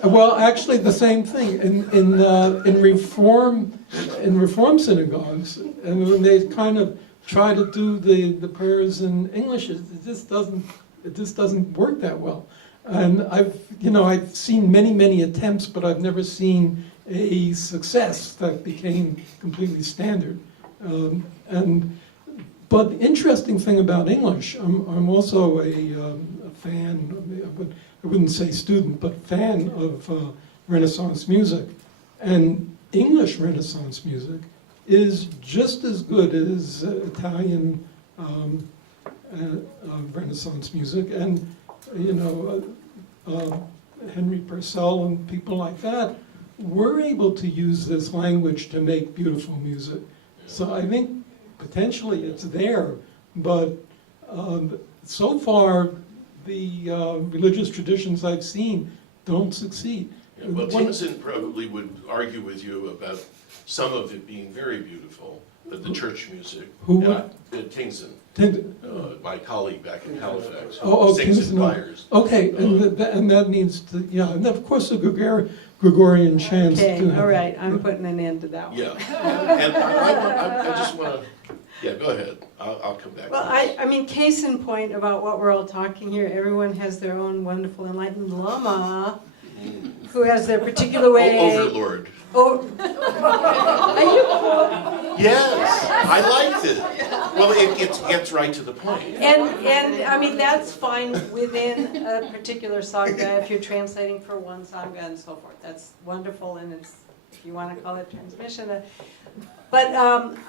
well, actually, the same thing in Reform synagogues, and when they kind of try to do the prayers in English. It just doesn't work that well. And I've seen many attempts, but I've never seen a success that became completely standard. But the interesting thing about English, I'm also a fan, I wouldn't say student, but fan of Renaissance music. And English Renaissance music is just as good as Italian Renaissance music. And, Henry Purcell and people like that were able to use this language to make beautiful music. So I think potentially it's there, but so far the religious traditions I've seen don't succeed. Yeah, well, Tingson probably would argue with you about some of it being very beautiful, but the church music. Who would? Tingson, my colleague back in Halifax, Oh, sings in Tingson. choirs. Okay, and that needs to, and of course the Gregorian chants do Okay, have. all right, I'm putting an end to that one. Yeah, and I just want to, go ahead, I'll come back. Well, to this. I mean, case in point about what we're all talking here, everyone has their own wonderful enlightened Lama who has their particular way. Overlord. Oh, are you Yes, I liked it. Well, it gets right to the point. And I mean, that's fine within a particular saga if you're translating for one saga and so forth. That's wonderful, and it's, if you want to call it transmission. But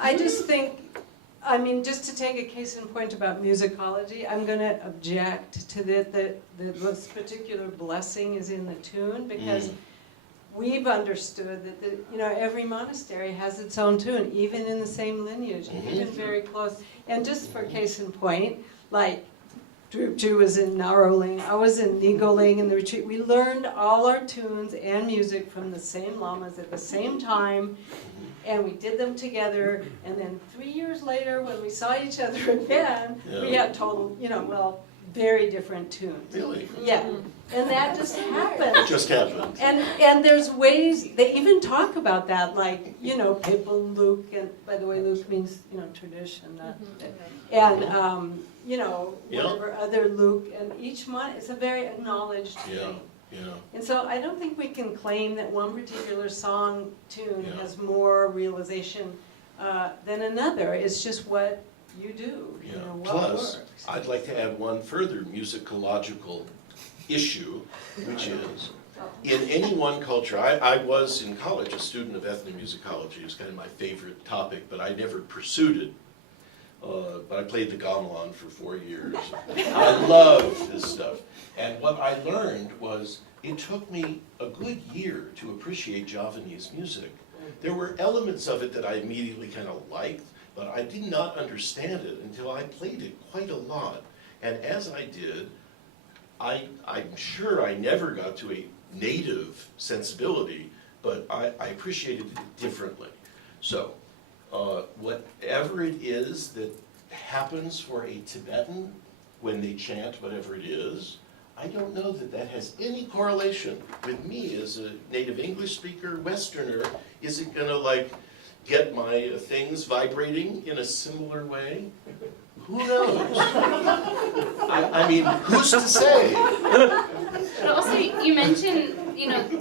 I just think, I mean, just to take a case in point about musicology, I'm going to object to that this particular blessing is in the tune, because we've understood that every monastery has its own tune, even in the same lineage, even very close. And just for case in point, like Drew was in Naroling, I was in Nigoling in the retreat. We learned all our tunes and music from the same lamas at the same time, and we did them together. And then 3 years later, when we saw each other again, we had total, very different tunes. Really? Yeah, and that just happened. It just happened. And there's ways, they even talk about that, like, papal Luke, and by the way, Luke means, tradition, and, whatever other Luke, and each one is a very acknowledged thing. Yeah. And so I don't think we can claim that one particular song tune has more realization than another. It's just what you do, what Plus, works. I'd like to add one further musicological issue, which is, in any one culture, I was in college a student of ethnomusicology. It was kind of my favorite topic, but I never pursued it. But I played the gamelan for 4 years. I loved this stuff. And what I learned was, it took me a good year to appreciate Javanese music. There were elements of it that I immediately kind of liked, but I did not understand it until I played it quite a lot. And as I did, I'm sure I never got to a native sensibility, but I appreciated it differently. So, whatever it is that happens for a Tibetan when they chant whatever it is, I don't know that that has any correlation with me as a native English speaker, Westerner. Is it gonna get my things vibrating in a similar way? Who knows? I mean, who's to say? But also, you mentioned,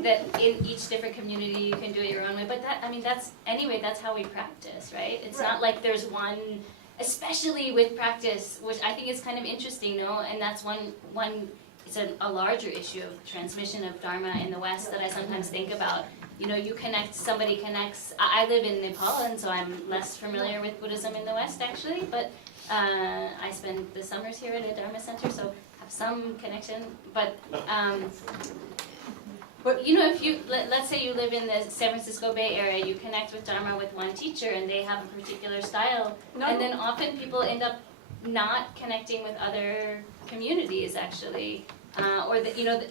that in each different community you can do it your own way, but that's how we practice, right? It's not like there's one, especially with practice, which I think is kind of interesting, and that's one it's a larger issue of transmission of Dharma in the West that I sometimes think about. Somebody connects. I live in Nepal, and so I'm less familiar with Buddhism in the West, actually, but I spend the summers here at a Dharma center, so have some connection. But if you, let's say you live in the San Francisco Bay Area, you connect with Dharma with one teacher, and they have a particular style, and then often people end up not connecting with other communities, actually. Or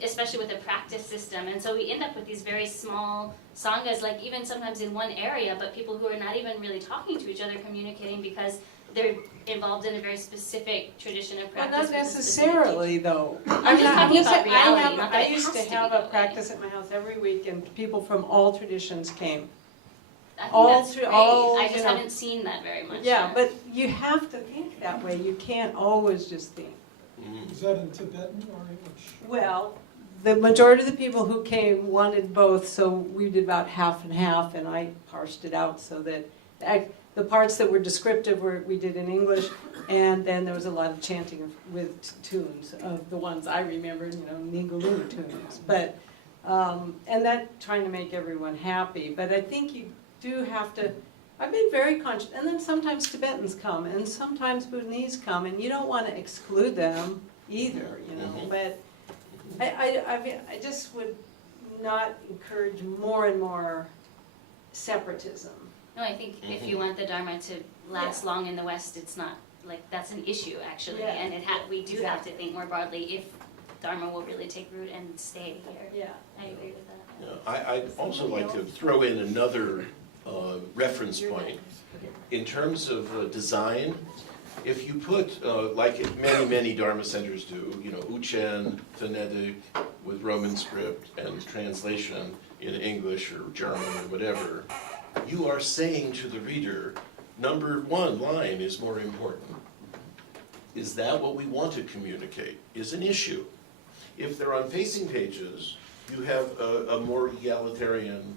especially with the practice system, and so we end up with these very small sanghas, like even sometimes in one area, but people who are not even really talking to each other, communicating because they're involved in a very specific tradition of practice. Well, not necessarily, though. I'm just talking about reality, not that I it used has to to have be a that way. practice at my house every week, and people from all traditions came. I think All that's through- great. all, I you just know. haven't seen that very much. Yeah, yet. but you have to think that way. You can't always just think. Is that in Tibetan or English? Well, the majority of the people who came wanted both, so we did about half and half, and I parsed it out so that the parts that were descriptive we did in English, and then there was a lot of chanting with tunes of the ones I remembered, Ningaloo tunes. But and that trying to make everyone happy. But I think you do have to. I've been very conscious, and then sometimes Tibetans come, and sometimes Bhutanese come, and you don't want to exclude them either, But I just would not encourage more and more separatism. No, I think if you want the Dharma to last long in the West, it's not, that's an issue, actually. Yeah. And we do have to think more broadly if Dharma will really take root and stay here. Yeah. I agree with that. Yeah, I'd also like to throw in another reference point. In terms of design, if you put, like many Dharma centers do, Uchen, phonetic with Roman script and translation in English or German or whatever, you are saying to the reader, number one line is more important. Is that what we want to communicate? Is an issue. If they're on facing pages, you have a more egalitarian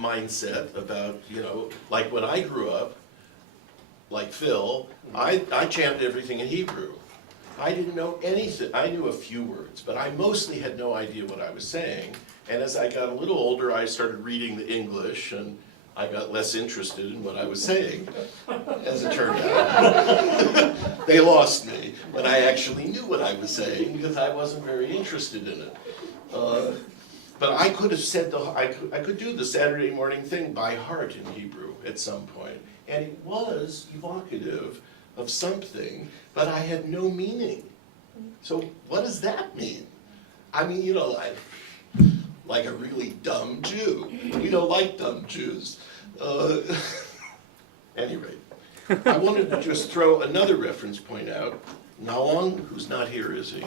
mindset about, like when I grew up, like Phil, I chanted everything in Hebrew. I didn't know anything. I knew a few words, but I mostly had no idea what I was saying. And as I got a little older, I started reading the English, and I got less interested in what I was saying, as it turned out. They lost me when I actually knew what I was saying, because I wasn't very interested in it. But I could have said, I could do the Saturday morning thing by heart in Hebrew at some point. And it was evocative of something, but I had no meaning. So what does that mean? I mean, like a really dumb Jew. We don't like dumb Jews. Anyway, I wanted to just throw another reference point out. Nawang, who's not here, is he?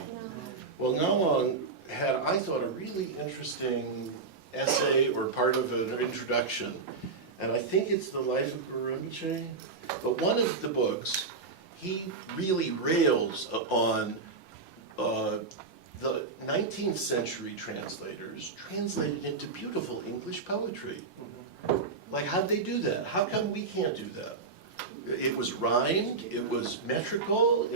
Well, Nawang had, I thought, a really interesting essay or part of an introduction. And I think it's The Life of Guru Rinpoche. But one of the books, he really rails on the 19th century translators translated into beautiful English poetry. Like, how'd they do that? How come we can't do that? It was rhymed, it was metrical,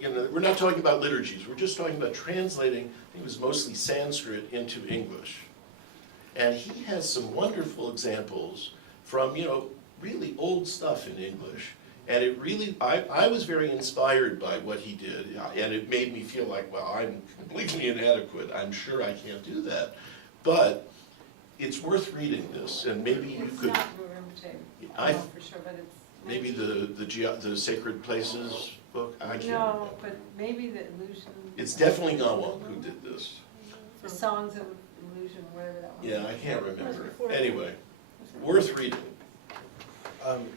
we're not talking about liturgies, we're just talking about translating, I think it was mostly Sanskrit into English. And he has some wonderful examples from, really old stuff in English. And it really, I was very inspired by what he did, and it made me feel like, well, I'm completely inadequate. I'm sure I can't do that. But it's worth reading this, and maybe you could. It's not Rinpoche, for sure, but it's. Maybe the Sacred Places book. I can't. No, but maybe the illusion. It's definitely Nawang who did this. The Songs of Illusion, whatever that one. Yeah, I can't remember. Anyway, worth reading.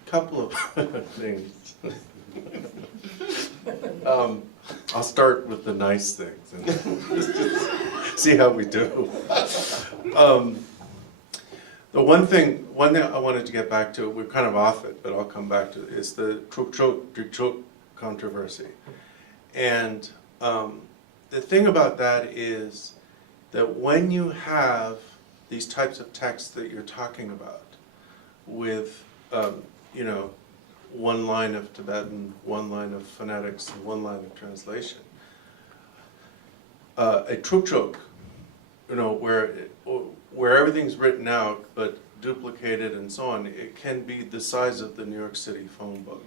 Couple of things. I'll start with the nice things and see how we do. The one thing I wanted to get back to, we're kind of off it, but I'll come back to it, is the Drikchok controversy. And the thing about that is that when you have these types of texts that you're talking about with one line of Tibetan, one line of phonetics, and one line of translation. A trukchok, where everything's written out but duplicated and so on, it can be the size of the New York City phone book.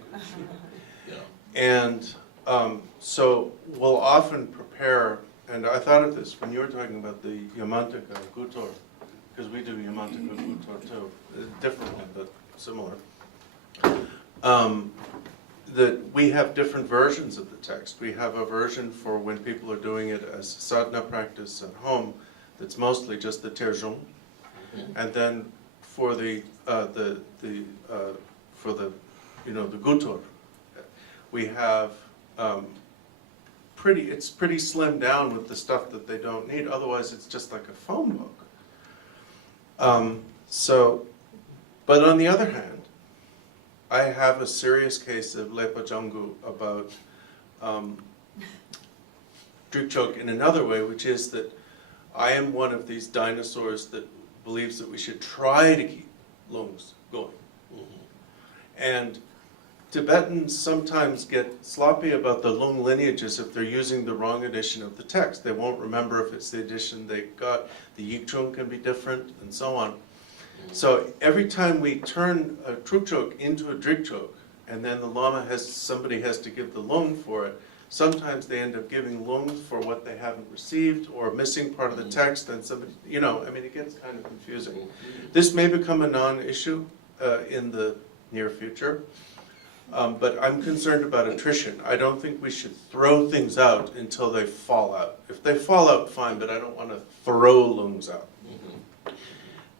Yeah. And so we'll often prepare, and I thought of this when you were talking about the Yamantaka Gutor, because we do Yamantaka Gutor too, a different one, but similar. That we have different versions of the text. We have a version for when people are doing it as sadhana practice at home that's mostly just the terjung, and then for the gutor, we have it's pretty slimmed down with the stuff that they don't need. Otherwise, it's just like a phone book. So But on the other hand, I have a serious case of Lepa Janggu about Drikchok in another way, which is that I am one of these dinosaurs that believes that we should try to keep lungs going. And Tibetans sometimes get sloppy about the lung lineages if they're using the wrong edition of the text. They won't remember if it's the edition they got. The Yikchung can be different, and so on. So every time we turn a Trukchok into a Drikchok, and then the Lama somebody has to give the lung for it, sometimes they end up giving lungs for what they haven't received, or missing part of the text, and somebody, it gets kind of confusing. This may become a non-issue in the near future. But I'm concerned about attrition. I don't think we should throw things out until they fall out. If they fall out, fine, but I don't want to throw lungs out.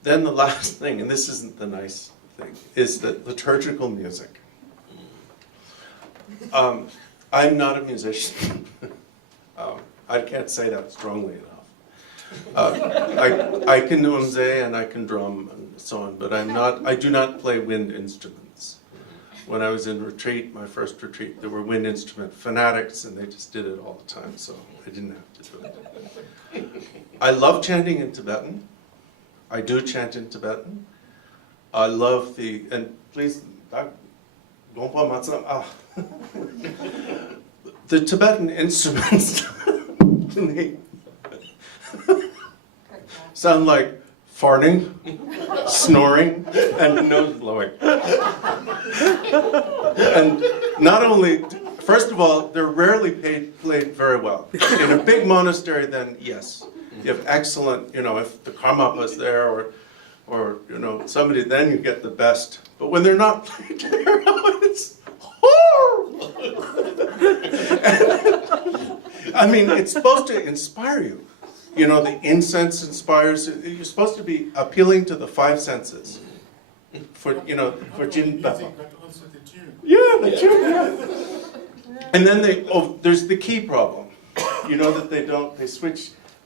Then the last thing, and this isn't the nice thing, is that liturgical music. I'm not a musician. I can't say that strongly enough. I can umze and I can drum and so on, but I do not play wind instruments. When I was in retreat, my first retreat, there were wind instrument fanatics, and they just did it all the time, so I didn't have to do it. I love chanting in Tibetan. I do chant in Tibetan. I love and please, the Tibetan instruments to me sound like farting, snoring, and nose blowing. And not only, first of all, they're rarely played very well. In a big monastery, then yes, you have excellent, if the Karmapa's there or somebody, then you get the best. But when they're not played there, it's horrible. It's supposed to inspire you. The incense inspires. You're supposed to be appealing to the five senses. For Jin Peppa. Yeah, the tune. Yeah. And then there's the key problem. That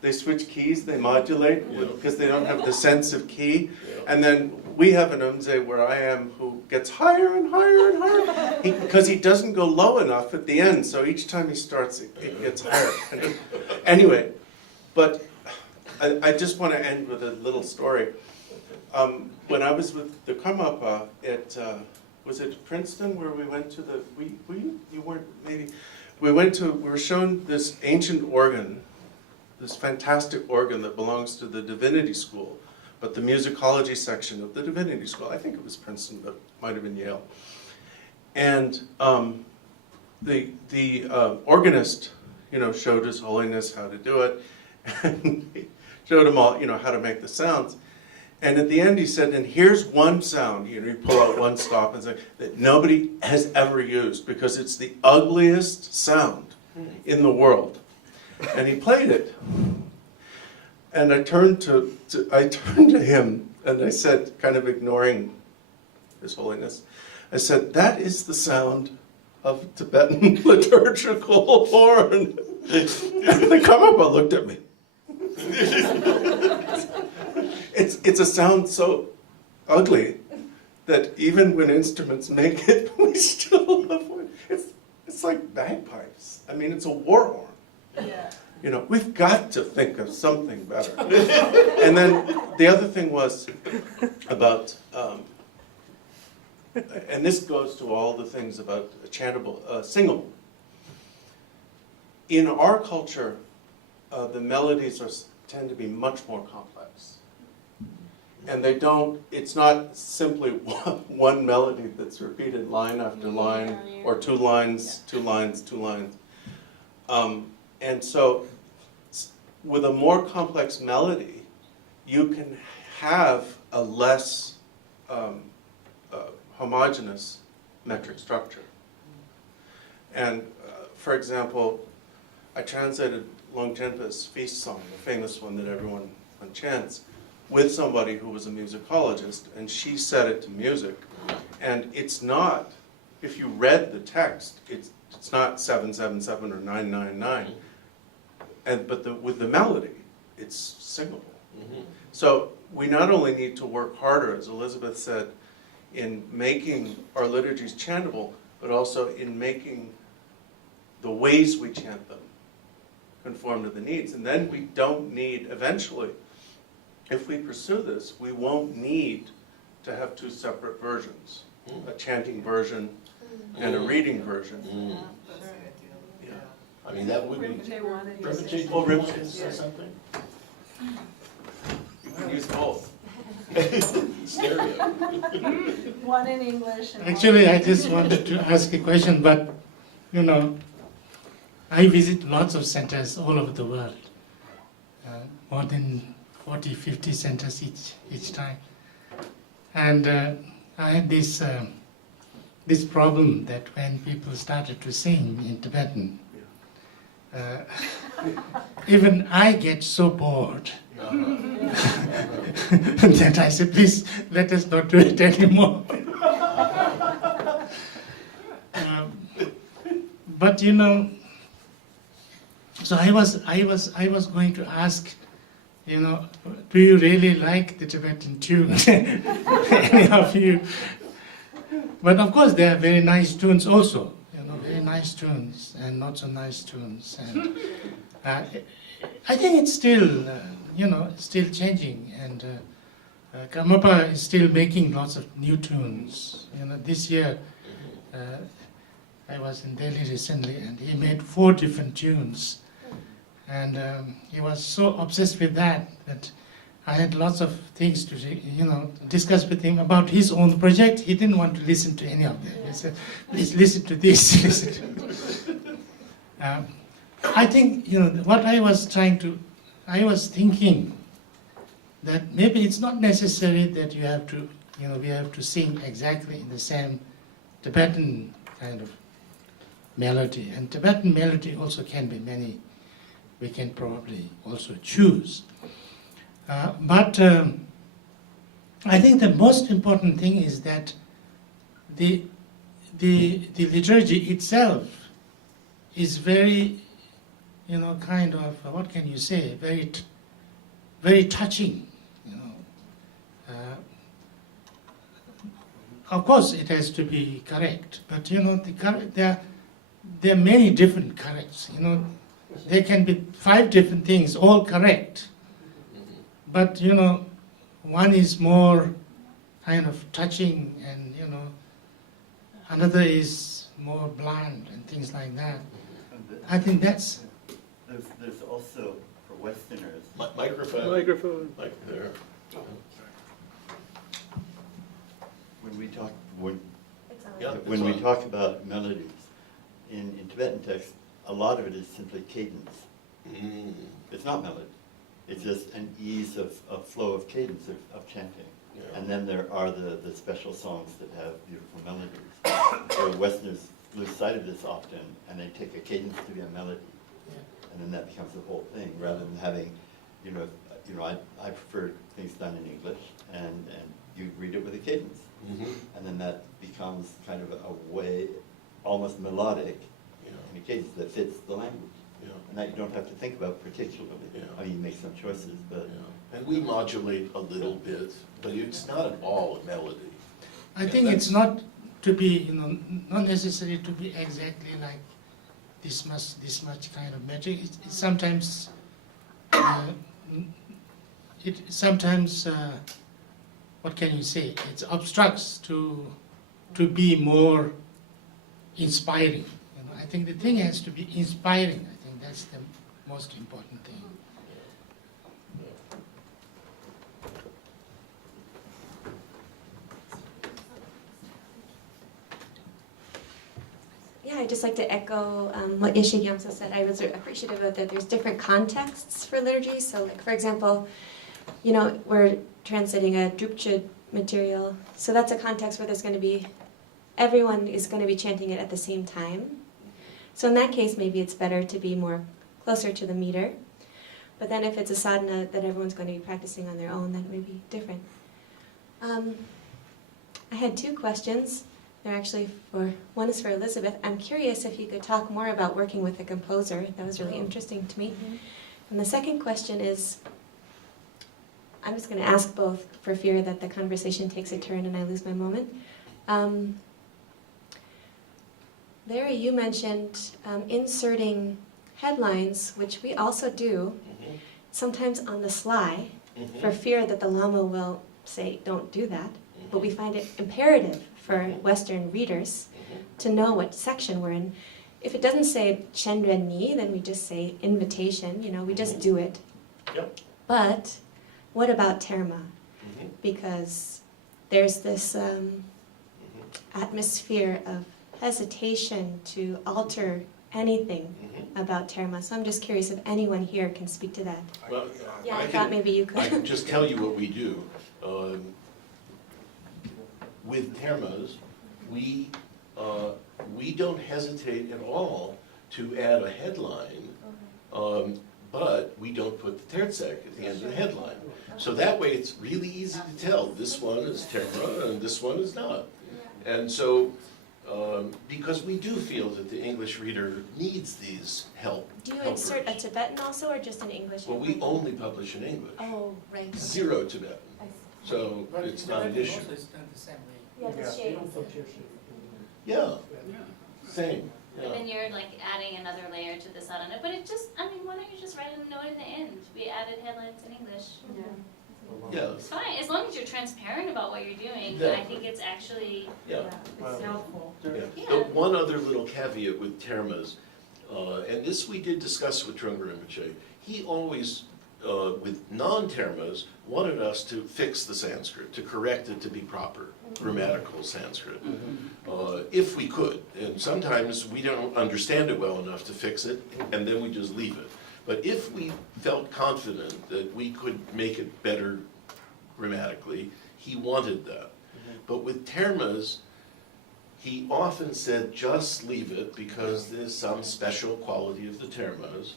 they switch keys, they modulate because they don't have the sense of key. And then we have an umze where I am who gets higher and higher and higher because he doesn't go low enough at the end. So each time he starts, it gets higher. Anyway. But I just want to end with a little story. When I was with the Karmapa was it Princeton where we went to you weren't maybe, we were shown this ancient organ, this fantastic organ that belongs to the Divinity School, but the musicology section of the Divinity School, I think it was Princeton, but it might have been Yale. And the organist, showed His Holiness how to do it. And he showed him all, how to make the sounds. And at the end he said, and here's one sound, you pull out one stop and say, that nobody has ever used because it's the ugliest sound in the world. And he played it. And I turned to him and I said, kind of ignoring His Holiness, I said, that is the sound of Tibetan liturgical horn. And the Karmapa looked at me. It's a sound so ugly that even when instruments make it, we still avoid it. It's like bagpipes. It's a war horn. Yeah. We've got to think of something better. And then the other thing was about, and this goes to all the things about chantable, singable. In our culture, the melodies tend to be much more complex. And it's not simply one melody that's repeated line after line, or two lines, two lines, two lines. And so, with a more complex melody, you can have a less homogeneous metric structure. And for example, I translated Longchenpa's feast song, the famous one that everyone chants, with somebody who was a musicologist, and she set it to music. And it's not, if you read the text, it's not 777 or 999, but with the melody, it's singable. Mm-hmm. So we not only need to work harder, as Elizabeth said, in making our liturgies chantable, but also in making the ways we chant them conform to the needs. And then we don't need, eventually, if we pursue this, we won't need to have two separate versions, a chanting version and a reading version. Yeah. I mean, that would be. Rinpoche Oh, Rinpoche says something? You can use both. Stereo. One in English and Actually, I just wanted to ask a question, but you know, I visit lots of centers all over the world, more than 40, 50 centers each time. And I had this problem that when people started to sing in Tibetan, even I get so bored that I said, please let us not do it anymore. But you know, so I was going to ask, you know, do you really like the Tibetan tunes? Any of you? But of course, there are very nice tunes also. You know, very nice tunes and not so nice tunes. And I think it's still, you know, still changing. And Karmapa is still making lots of new tunes. You know, this year I was in Delhi recently, and he made 4 different tunes. And he was so obsessed with that I had lots of things to, you know, discuss with him about his own project. He didn't want to listen to any of them. He said, please listen to this, listen to this. I think, you know, what I was thinking that maybe it's not necessary that you have to, you know, we have to sing exactly in the same Tibetan kind of melody. And Tibetan melody also can be many. We can probably also choose. But I think the most important thing is that the liturgy itself is very, you know, kind of, what can you say, very touching, you know. Of course it has to be correct, but you know, there are many different corrects, you know. There can be 5 different things, all correct. But, you know, one is more kind of touching and, you know, another is more bland and things like that. I think that's... There's also, for Westerners... Microphone. Microphone. There. When we talk, Yeah, when we on. talk about melodies, in Tibetan text, a lot of it is simply cadence. It's not melody. It's just an ease of flow of cadence of chanting. Yeah. And then there are the special songs that have beautiful melodies. So Westerners lose sight of this often, and they take a cadence to be a melody. Yeah. And then that becomes the whole thing, rather than having, I prefer things done in English, and you read it with a cadence. And then that becomes kind of a way, almost melodic, in a cadence that fits the language. And that you don't have to think about particularly. I mean, you make some choices, but... And we modulate a little bit, but it's not at all a melody. I think it's not to be, you know, not necessary to be exactly like this much kind of magic. It sometimes, what can you say? It obstructs to be more inspiring. You know, I think the thing has to be inspiring. I think that's the most important thing. Yeah, I'd just like to echo what Yeshe Gyamso said. I was appreciative of that there's different contexts for liturgy. So like, for example, you know, we're translating a Drupcha material. So that's a context where there's going to be, everyone is going to be chanting it at the same time. So in that case, maybe it's better to be more closer to the meter. But then if it's a sadhana that everyone's going to be practicing on their own, that may be different. I had 2 questions. They're actually one is for Elizabeth. I'm curious if you could talk more about working with a composer. That was really interesting to me. And the second question is, I'm just going to ask both for fear that the conversation takes a turn and I lose my moment. Larry, you mentioned inserting headlines, which we also do, sometimes on the sly, for fear that the Lama will say, don't do that. But we find it imperative for Western readers to know what section we're in. If it doesn't say Chenren Ni, then we just say invitation, we just do it. Yep. But what about terma? Because there's this atmosphere of hesitation to alter anything about terma. So I'm just curious if anyone here can speak to that. Well, Yeah, I thought maybe you could. I can just tell you what we do. With termas, we don't hesitate at all to add a headline, but we don't put the terzek at the end of the headline. So that way it's really easy to tell this one is terma and this one is not. And so, because we do feel that the English reader needs these help. Do you insert a Tibetan also, or just an English? Well, we only publish in English. Oh, right. 0 Tibetan. So it's not an issue. Yeah, the shades. Yeah, same. But then you're like adding another layer to the sadhana. But it just, why don't you just write a note in the end? We added headlines in English. Yeah. It's fine, as long as you're transparent about what you're doing. Yeah. I think it's actually It's helpful. Yeah. The one other little caveat with termas, and this we did discuss with Trungpa Rinpoche, he always, with non-termas, wanted us to fix the Sanskrit, to correct it to be proper, grammatical Sanskrit, if we could. And sometimes we don't understand it well enough to fix it, and then we just leave it. But if we felt confident that we could make it better grammatically, he wanted that. But with termas, he often said, just leave it because there's some special quality of the termas.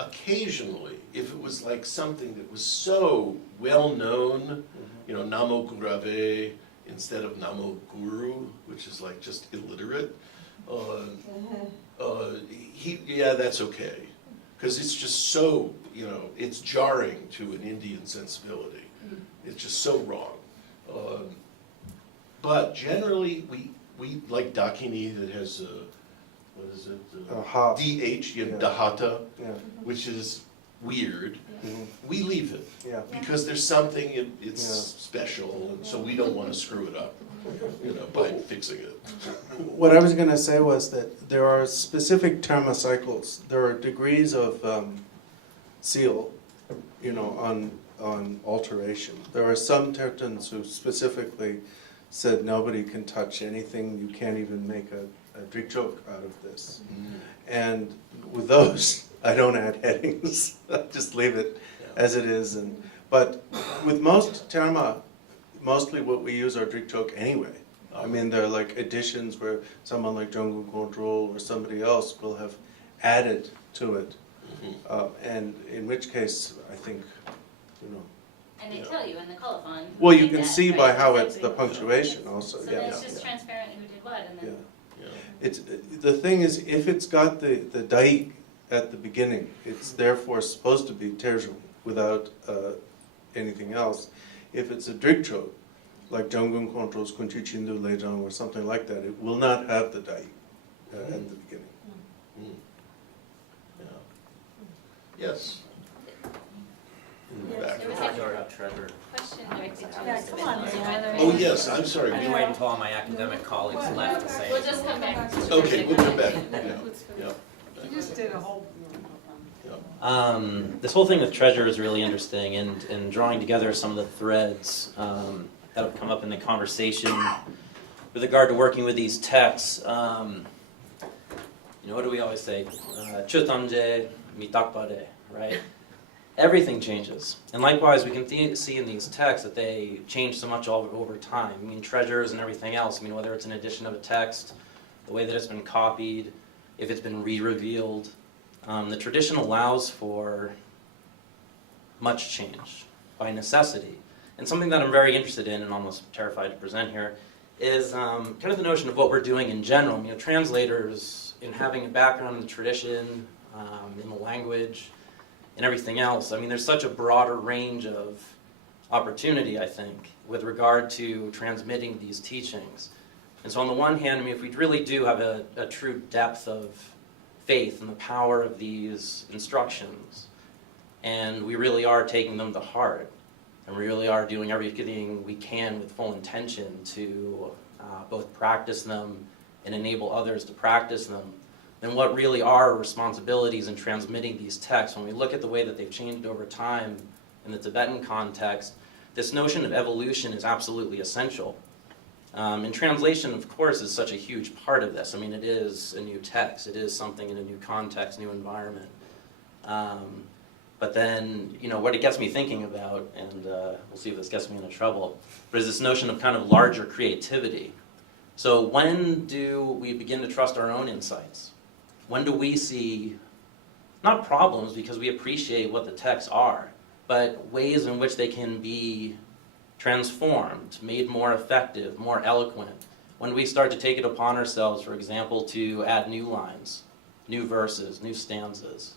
Occasionally, if it was like something that was so well known, Namo Gurave instead of Namo Guru, which is like just illiterate, that's okay. Because it's just so, it's jarring to an Indian sensibility. It's just so wrong. But generally, we like Dakini that has what is it? DH, Dahata, which is weird. We leave it because there's something it's special, and so we don't want to screw it up, by fixing it. What I was going to say was that there are specific terma cycles. There are degrees of seal, on alteration. There are some tertons who specifically said nobody can touch anything. You can't even make a drikchok out of this. And with those, I don't add headings. I just leave it as it is. But with most terma, mostly what we use are drikchok anyway. I mean, they're like additions where someone like Jungkook Control or somebody else will have added to it. And in which case, I think, And they tell you in the colophon. well, who you did can that, see right? by how Exactly. it's the punctuation also. So then it's just transparent who did what, and then. It's, the thing is, if it's got the daik at the beginning, it's therefore supposed to be terjung without anything else. If it's a drikchok, like Jungkook Control's Kunchi Chindu Lejang or something like that, it will not have the daik at the beginning. Yes. In the back. There was actually a question directed to us. come on, Mariana. Oh, yes, I'm sorry. I can wait until all my academic colleagues left to say. We'll just come back to Okay, we'll come back. You just did a whole. This whole thing with treasure is really interesting, and drawing together some of the threads that have come up in the conversation with regard to working with these texts. What do we always say? Chutanje mitakpade, right? Everything changes. And likewise, we can see in these texts that they change so much over time. I mean, treasures and everything else. I mean, whether it's an edition of a text, the way that it's been copied, if it's been re-revealed. The tradition allows for much change by necessity. And something that I'm very interested in and almost terrified to present here is kind of the notion of what we're doing in general. Translators, in having a background in the tradition, in the language, and everything else. I mean, there's such a broader range of opportunity, I think, with regard to transmitting these teachings. And so on the one hand, I mean, if we really do have a true depth of faith in the power of these instructions, and we really are taking them to heart, and we really are doing everything we can with full intention to both practice them and enable others to practice them, then what really are our responsibilities in transmitting these texts? When we look at the way that they've changed over time in the Tibetan context, this notion of evolution is absolutely essential. And translation, of course, is such a huge part of this. I mean, it is a new text. It is something in a new context, new environment. But then, you know, what it gets me thinking about, and we'll see if this gets me into trouble, but is this notion of kind of larger creativity. So when do we begin to trust our own insights? When do we see, not problems because we appreciate what the texts are, but ways in which they can be transformed, made more effective, more eloquent? When do we start to take it upon ourselves, for example, to add new lines, new verses, new stanzas?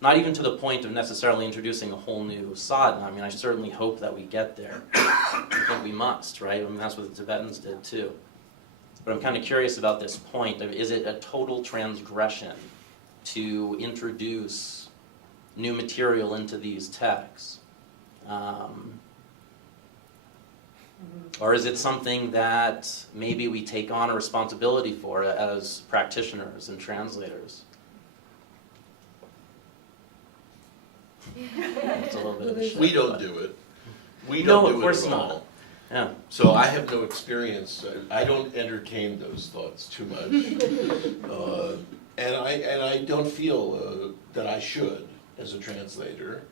Not even to the point of necessarily introducing a whole new sadhana. I mean, I certainly hope that we get there. I think we must, right? I mean, that's what the Tibetans did too. But I'm kind of curious about this point. Is it a total transgression to introduce new material into these texts? Or is it something that maybe we take on a responsibility for as practitioners and translators? It's a little bit of a shift, We don't but- do it. We No, don't of do it course at not. all. Yeah. So I have no experience. I don't entertain those thoughts too much. And I don't feel that I should as a translator.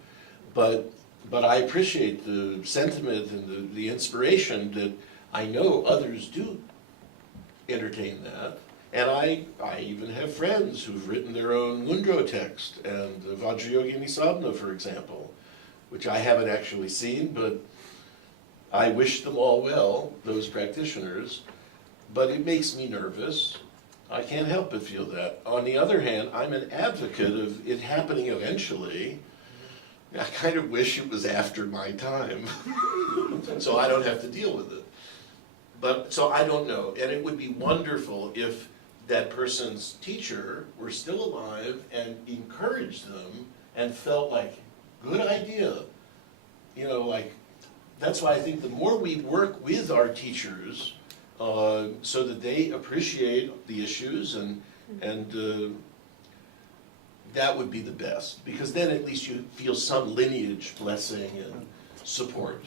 But I appreciate the sentiment and the inspiration that I know others do entertain that. And I even have friends who've written their own Ngundro text, and the Vajrayogini Sadhana, for example, which I haven't actually seen, but I wish them all well, those practitioners. But it makes me nervous. I can't help but feel that. On the other hand, I'm an advocate of it happening eventually. I kind of wish it was after my time, so I don't have to deal with it. But, so I don't know, and it would be wonderful if that person's teacher were still alive and encouraged them and felt like, good idea. You know, like, that's why I think the more we work with our teachers so that they appreciate the issues and that would be the best, because then at least you feel some lineage blessing and support.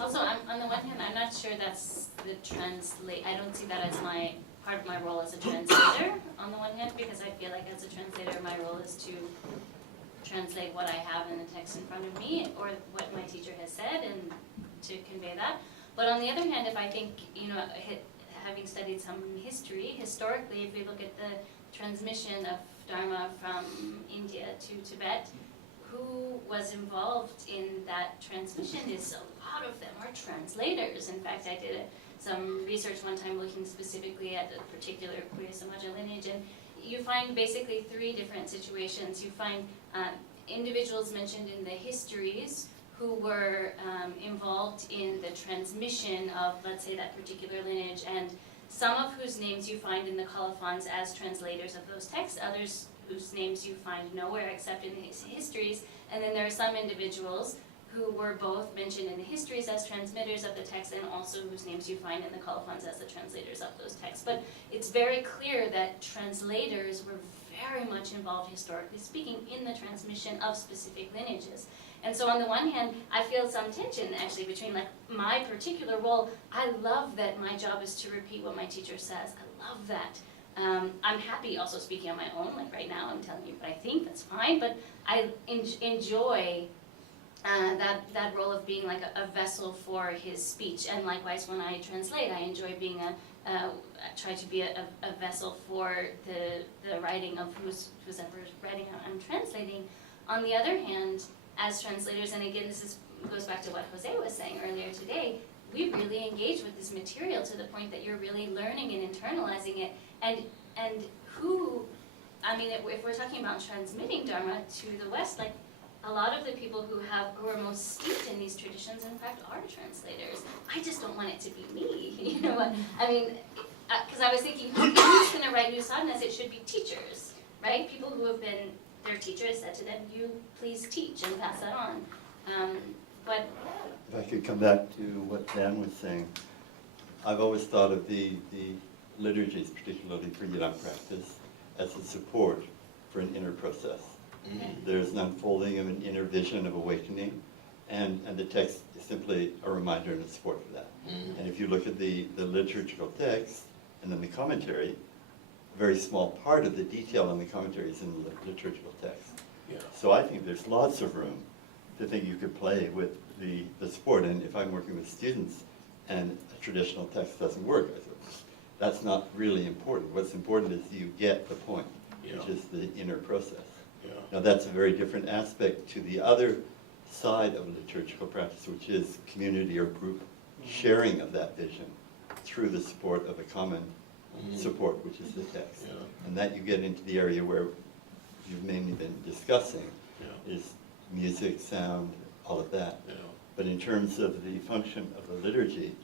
Also, on the one hand, I'm not sure that's the I don't see that as part of my role as a translator, on the one hand, because I feel like as a translator, my role is to translate what I have in the text in front of me, or what my teacher has said, and to convey that. But on the other hand, if I think, you know, having studied some history, historically, if we look at the transmission of Dharma from India to Tibet, who was involved in that transmission is a lot of them are translators. In fact, I did some research one time looking specifically at a particular Puya Samaja lineage, and you find basically three different situations. You find individuals mentioned in the histories who were involved in the transmission of, let's say, that particular lineage, and some of whose names you find in the colophons as translators of those texts, others whose names you find nowhere except in the histories, and then there are some individuals who were both mentioned in the histories as transmitters of the text, and also whose names you find in the colophons as the translators of those texts. But it's very clear that translators were very much involved, historically speaking, in the transmission of specific lineages. And so on the one hand, I feel some tension actually between like my particular role. I love that my job is to repeat what my teacher says. I love that. I'm happy also speaking on my own, like right now I'm telling you what I think, that's fine, but I enjoy that role of being like a vessel for his speech. And likewise when I translate, I enjoy being try to be a vessel for the writing of whoever's writing I'm translating. On the other hand, as translators, and again this goes back to what Jose was saying earlier today, we really engage with this material to the point that you're really learning and internalizing it, and who I mean, if we're talking about transmitting Dharma to the West, like, a lot of the people who are most steeped in these traditions, in fact, are translators. I just don't want it to be me, you know what? I mean, because I was thinking, who's going to write new sadhanas? It should be teachers, right? People who have been, their teachers said to them, you please teach and pass that on. But if I could come back to what Dan was saying, I've always thought of the liturgies, particularly for Yidam practice, as a support for an inner process. There's an unfolding of an inner vision of awakening, and the text is simply a reminder and a support for that. And if you look at the liturgical text and then the commentary, a very small part of the detail in the commentary is in the liturgical text. Yeah. So I think there's lots of room to think you could play with the support. And if I'm working with students and a traditional text doesn't work, I thought, that's not really important. What's important is you get the point, which is the inner process. Now that's a very different aspect to the other side of liturgical practice, which is community or group sharing of that vision through the support of a common support, which is the text. And that you get into the area where you've mainly been discussing, is music, sound, all of that. But in terms of the function of the liturgy,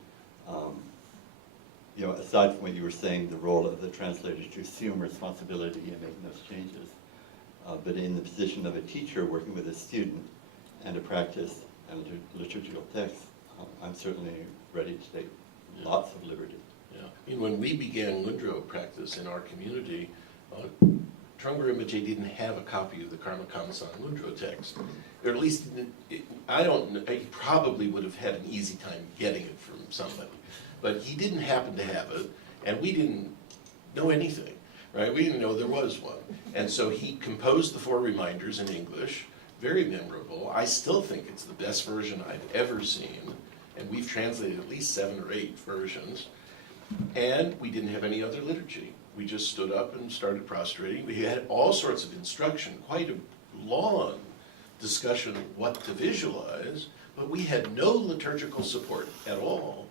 you know, aside from what you were saying, the role of the translator to assume responsibility in making those changes, but in the position of a teacher working with a student and a practice and a liturgical text, I'm certainly ready to take lots of liberty. Yeah. I mean, when we began Lundro practice in our community, Trungpa Rinpoche didn't have a copy of the Karma Kama-san Lundro text. Or at least, I don't know, he probably would have had an easy time getting it from somebody. But he didn't happen to have it, and we didn't know anything. Right? We didn't know there was one. And so he composed the 4 reminders in English, very memorable. I still think it's the best version I've ever seen. And we've translated at least 7 or 8 versions. And we didn't have any other liturgy. We just stood up and started prostrating. We had all sorts of instruction, quite a long discussion of what to visualize, but we had no liturgical support at all.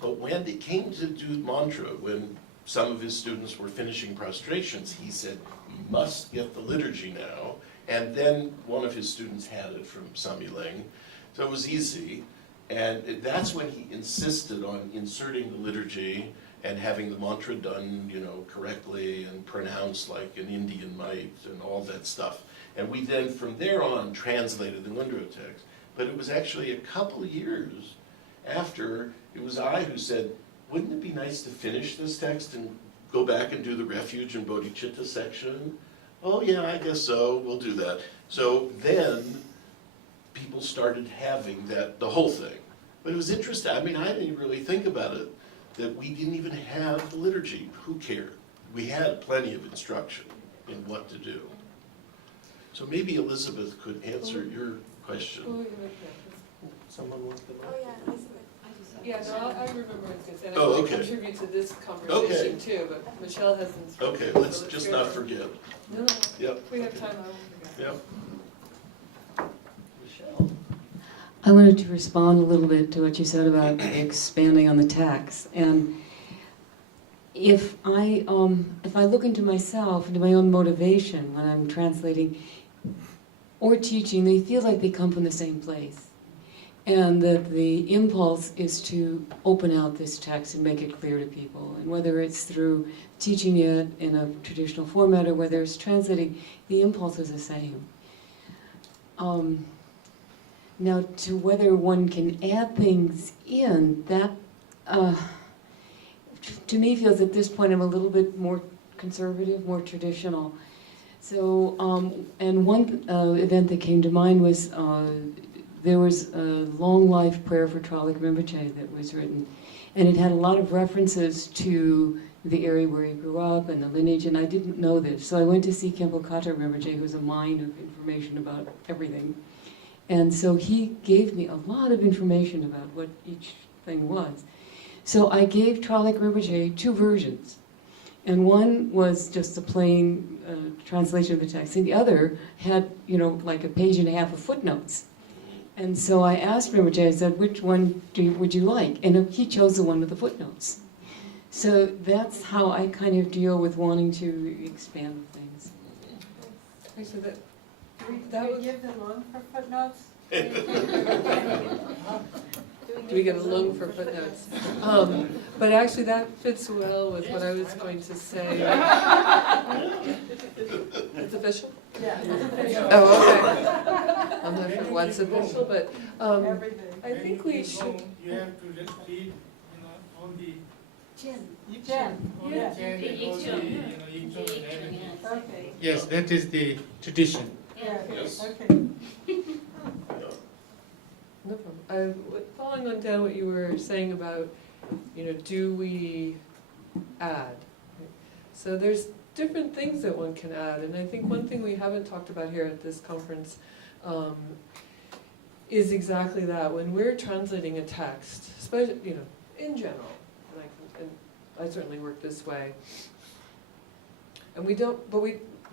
But when it came to do mantra, when some of his students were finishing prostrations, he said, "You must get the liturgy now." And then one of his students had it from Samyling. So it was easy. And that's when he insisted on inserting the liturgy and having the mantra done, you know, correctly and pronounced like an Indian might and all that stuff. And we then, from there on, translated the Lundro text. But it was actually a couple of years after, it was I who said, wouldn't it be nice to finish this text and go back and do the refuge and bodhicitta section? Oh yeah, I guess so, we'll do that. So then people started having the whole thing. But it was interesting, I mean, I didn't really think about it, that we didn't even have the liturgy. Who cared? We had plenty of instruction in what to do. So maybe Elizabeth could answer your question. Someone wants to know? Oh, yeah, Elizabeth. Yeah, no, I remember what I was going to say. And Oh, I okay. contribute to this conversation too, but Michelle hasn't. Okay, let's just not forget. No, no. Yep. If we have time, I won't forget. Yep. Michelle. I wanted to respond a little bit to what you said about expanding on the text. And if I look into myself, into my own motivation when I'm translating or teaching, they feel like they come from the same place. And that the impulse is to open out this text and make it clear to people. And whether it's through teaching it in a traditional format or whether it's translating, the impulse is the same. Now, to whether one can add things in, that to me feels at this point I'm a little bit more conservative, more traditional. So, and one event that came to mind was there was a long life prayer for Tralik Rinpoche that was written, and it had a lot of references to the area where he grew up and the lineage, and I didn't know this. So I went to see Khenpo Kata Rinpoche, who's a mine of information about everything. And so he gave me a lot of information about what each thing was. So I gave Tralik Rinpoche 2 versions. And one was just a plain translation of the text, and the other had, you know, like a page and a half of footnotes. And so I asked Rinpoche, I said, which one would you like? And he chose the one with the footnotes. So that's how I kind of deal with wanting to expand things. Actually, that Do we give the loan for footnotes? Do we get a loan for footnotes? But actually, that fits well with what I was going to say. It's official? Yeah. Oh, okay. I'm not sure what's official, but I think we should. You have to just read, on the Okay. Yes, that is the tradition. Yes. Okay. No problem. Following on down what you were saying about, do we add? So there's different things that one can add, and I think one thing we haven't talked about here at this conference is exactly that. When we're translating a text, especially, in general, and I certainly work this way, and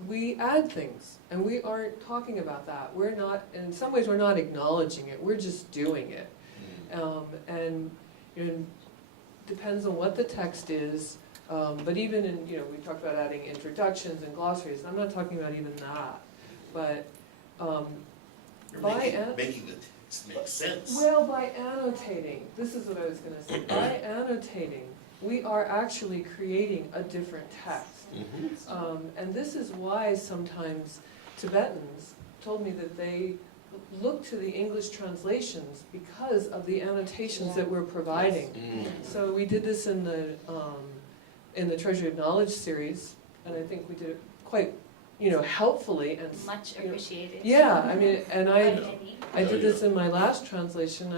we add things, and we aren't talking about that. We're not, in some ways, we're not acknowledging it. We're just doing it, and depends on what the text is. But even in, we talked about adding introductions and glossaries. I'm not talking about even that, but making the text make sense. Well, by annotating, this is what I was going to say. By annotating, we are actually creating a different text. And this is why sometimes Tibetans told me that they look to the English translations because of the annotations that we're providing. So we did this in the Treasury of Knowledge series, and I think we did it quite, helpfully and Much appreciated. Yeah, I mean, and I did this in my last translation.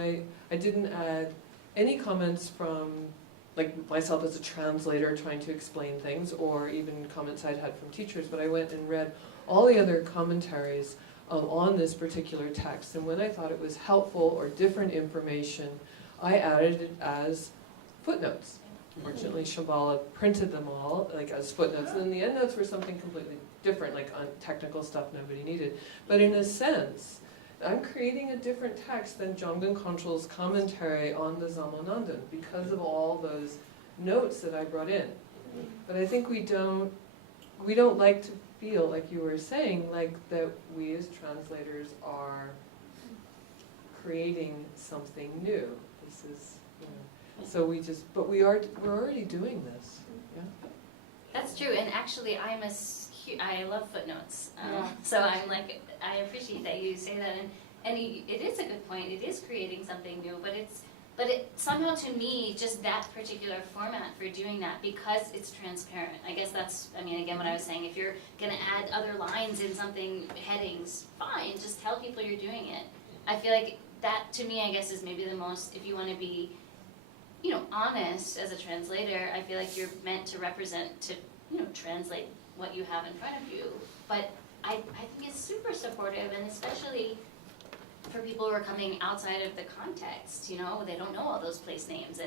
I didn't add any comments from, like, myself as a translator trying to explain things, or even comments I'd had from teachers, but I went and read all the other commentaries on this particular text, and when I thought it was helpful or different information, I added it as footnotes. Fortunately, Shambhala printed them all like as footnotes, and then the endnotes were something completely different, like on technical stuff nobody needed. But in a sense, I'm creating a different text than Jomgen Kongtrul's commentary on the Zamonandan because of all those notes that I brought in. But I think we don't like to feel, like you were saying, like that we as translators are creating something new. This is, so we're already doing this. Yeah. That's true, and actually I love footnotes. So I'm like, I appreciate that you say that, and it is a good point. It is creating something new, but it somehow, to me, just that particular format for doing that, because it's transparent. I guess that's, again, what I was saying. If you're going to add other lines in something, headings, fine. Just tell people you're doing it. I feel like that, to me, I guess, is maybe the most, if you want to be, honest as a translator, I feel like you're meant to represent, to, translate what you have in front of you. But I think it's super supportive, and especially for people who are coming outside of the context, they don't know all those place names,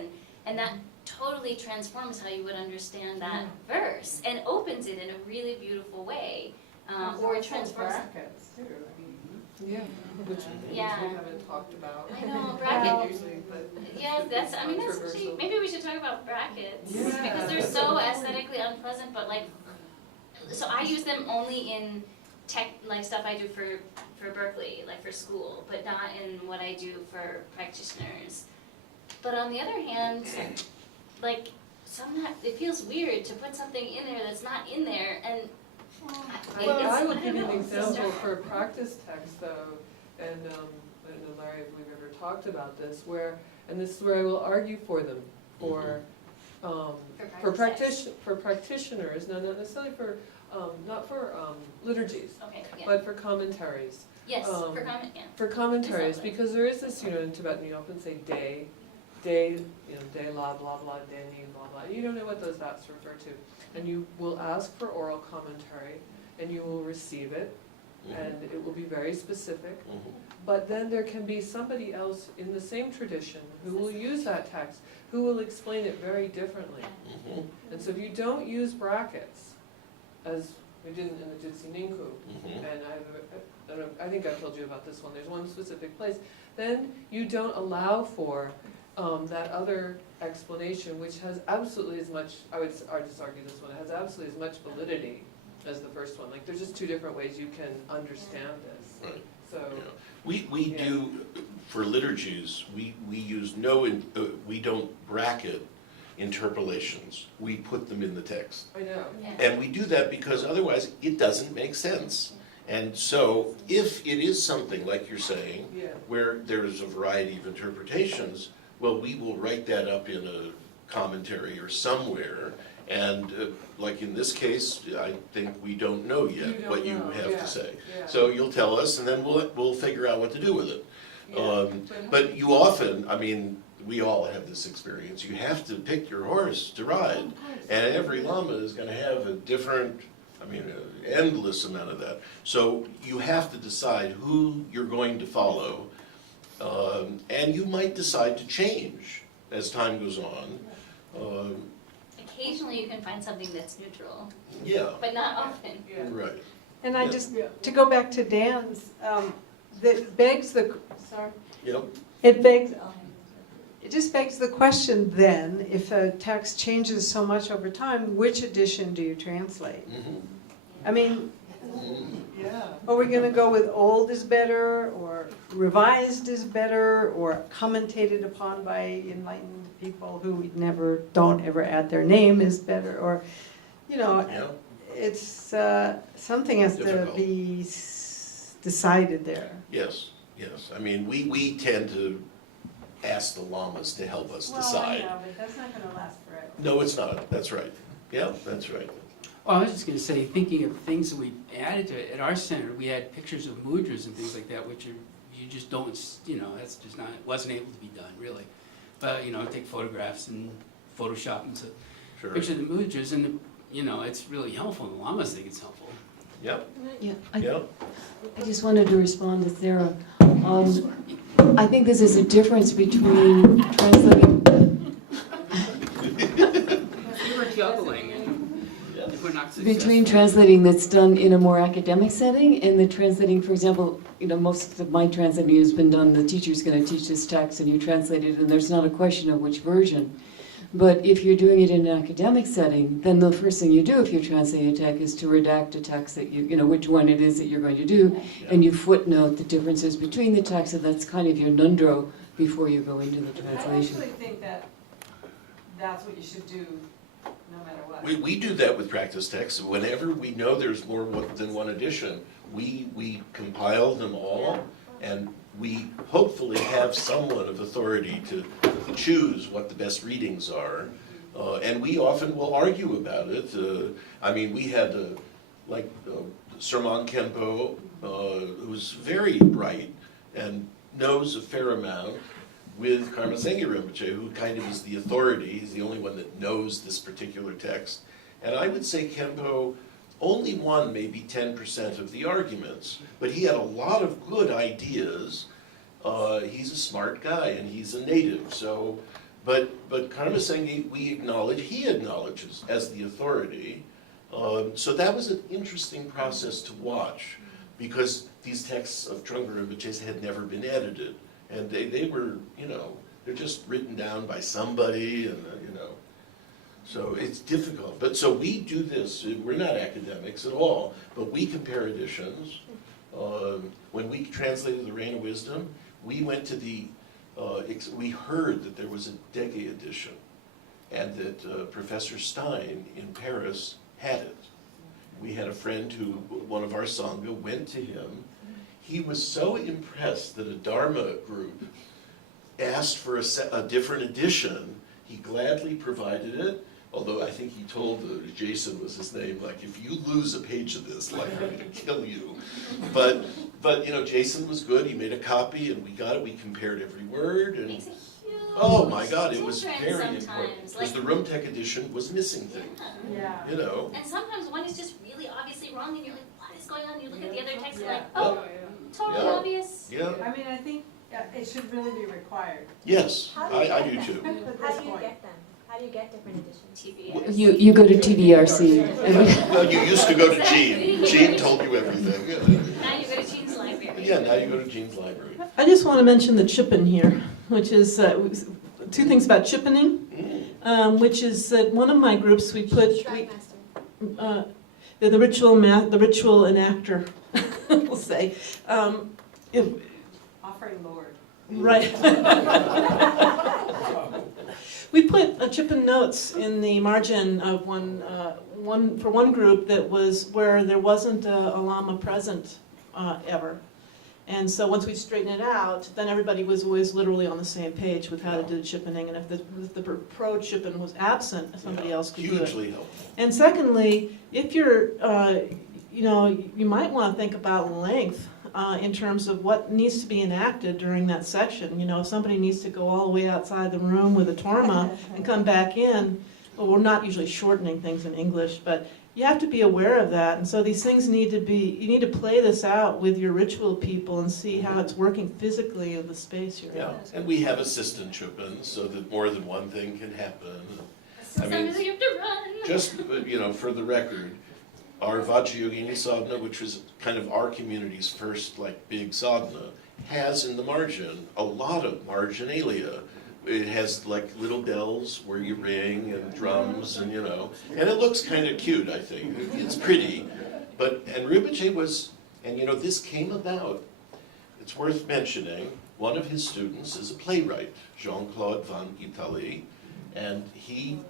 and that totally transforms how you would understand that verse, and opens it in a really beautiful way, or it transforms brackets too. Yeah, which we haven't talked about. I know, brackets. Usually, but Yeah, that's actually, maybe we should talk about brackets, because they're so aesthetically unpleasant, but so I use them only in stuff I do for Berkeley, like for school, but not in what I do for practitioners. But on the other hand, sometimes it feels weird to put something in there that's not in there, and I will give you an example for practice text, though, and I don't know, Larry, if we've ever talked about this, and this is where I will argue for them, for practitioners, no, not necessarily not for liturgies, but for commentaries. Yes, for commentaries, because there is this, in Tibetan you often say day, day la blah blah, deni blah blah. You don't know what those dots refer to, and you will ask for oral commentary, and you will receive it, and it will be very specific. But then there can be somebody else in the same tradition who will use that text, who will explain it very differently. And so if you don't use brackets, as we did in the Jutsi Ninku, and I think I've told you about this one, there's one specific place, then you don't allow for that other explanation, which has absolutely as much, I would just argue this one, it has absolutely as much validity as the first one. Like, there's just two different ways you can understand this. Right. So, We do, for liturgies, we use we don't bracket interpolations. We put them in the text. I know. And we do that because otherwise it doesn't make sense. And so if it is something like you're saying, where there is a variety of interpretations, well, we will write that up in a commentary or somewhere. And like in this case, I think we don't know yet what you have to say. So you'll tell us, and then we'll figure out what to do with it. But you often, I mean, we all have this experience. You have to pick your horse to ride, and every lama is going to have a different, I mean, an endless amount of that. So you have to decide who you're going to follow, and you might decide to change as time goes on. Occasionally you can find something that's neutral. Yeah. But not often. Right. And I just, to go back to Dan's, that begs the, sorry? Yep. It just begs the question then, if a text changes so much over time, which edition do you translate? I mean, are we going to go with old is better, or revised is better, or commentated upon by enlightened people who we don't ever add their name is better, or, you know, it's something has to be decided there. Yes, yes. I mean, we tend to ask the lamas to help us decide. Well, I know, but that's not going to last forever. No, it's not. That's right. Yeah, that's right. Well, I was just going to say, thinking of things that we added to it, at our center, we had pictures of mudras and things like that, which are, you just don't, you know, that's just not, wasn't able to be done, really. But, you know, take photographs and Photoshop into pictures of the mudras, and, you know, it's really helpful. The lamas think it's helpful. Yep. Yeah, I just wanted to respond to Sarah. I think this is a difference between translating. We were juggling, and if we're not successful. Between translating that's done in a more academic setting and the translating, for example, you know, most of my translating has been done, the teacher's going to teach this text and you translate it, and there's not a question of which version. But if you're doing it in an academic setting, then the first thing you do if you're translating a text is to redact a text that you know, which one it is that you're going to do, and you footnote the differences between the texts, and that's kind of your nundro before you go into the translation. I actually think that that's what you should do no matter what. We do that with practice texts. Whenever we know there's more than one edition, we compile them all, and we hopefully have someone of authority to choose what the best readings are. And we often will argue about it. I mean, we had, Sermon Kempo, who's very bright and knows a fair amount, with Karma Sengye Rinpoche, who kind of is the authority. He's the only one that knows this particular text. And I would say Kempo only won maybe 10% of the arguments, but he had a lot of good ideas. He's a smart guy, and he's a native. So, but Karma Sengye, he acknowledges as the authority. So that was an interesting process to watch, because these texts of Trungpa Rinpoche had never been edited, and they were, you know, they're just written down by somebody, and you know. So it's difficult. But so we do this. We're not academics at all, but we compare editions. When we translated the Reign of Wisdom, we went to we heard that there was a Dege edition, and that Professor Stein in Paris had it. We had a friend who, one of our Sangha, went to him. He was so impressed that a Dharma group asked for a different edition. He gladly provided it. Although I think he told Jason was his name, like, if you lose a page of this, like, I'm going to kill you. But you know, Jason was good. He made a copy, and we got it. We compared every word, and oh my God, it was very important, because the Rumtek edition was missing things. You know. And sometimes one is just really obviously wrong, and you're like, what is going on? You look at the other text, and you're like, oh, totally obvious. Yeah. I mean, I think it should really be required. Yes, I do too. How do you get them? How do you get different editions? TBRC. You go to TBRC. Well, you used to go to Gene. Gene told you everything. Now you go to Gene's library. Yeah, now you go to Gene's library. I just want to mention the chippen here, which is two things about chippening, which is that one of my groups we put the ritual enactor, we'll say. Offering Lord. Right. We put Chipin notes in the margin of one group that was where there wasn't a lama present ever. And so once we straightened it out, then everybody was always literally on the same page with how to do the chippening. And if the pro-chippin was absent, somebody else could do it. Hugely helpful. And secondly, if you're, you might want to think about length in terms of what needs to be enacted during that section. If somebody needs to go all the way outside the room with a torma and come back in, well, we're not usually shortening things in English, but you have to be aware of that. And so these things need to be, you need to play this out with your ritual people and see how it's working physically in the space you're in. And we have assistant chupins so that more than one thing can happen. Sometimes you have to run. Just, for the record, our Vajrayogini sadhana, which was kind of our community's first big sadhana, has in the margin a lot of marginalia. It has little bells where you ring and drums and and it looks kind of cute, I think. It's pretty. And Rinpoche was, this came about, it's worth mentioning, one of his students is a playwright, Jean-Claude Van Italy, and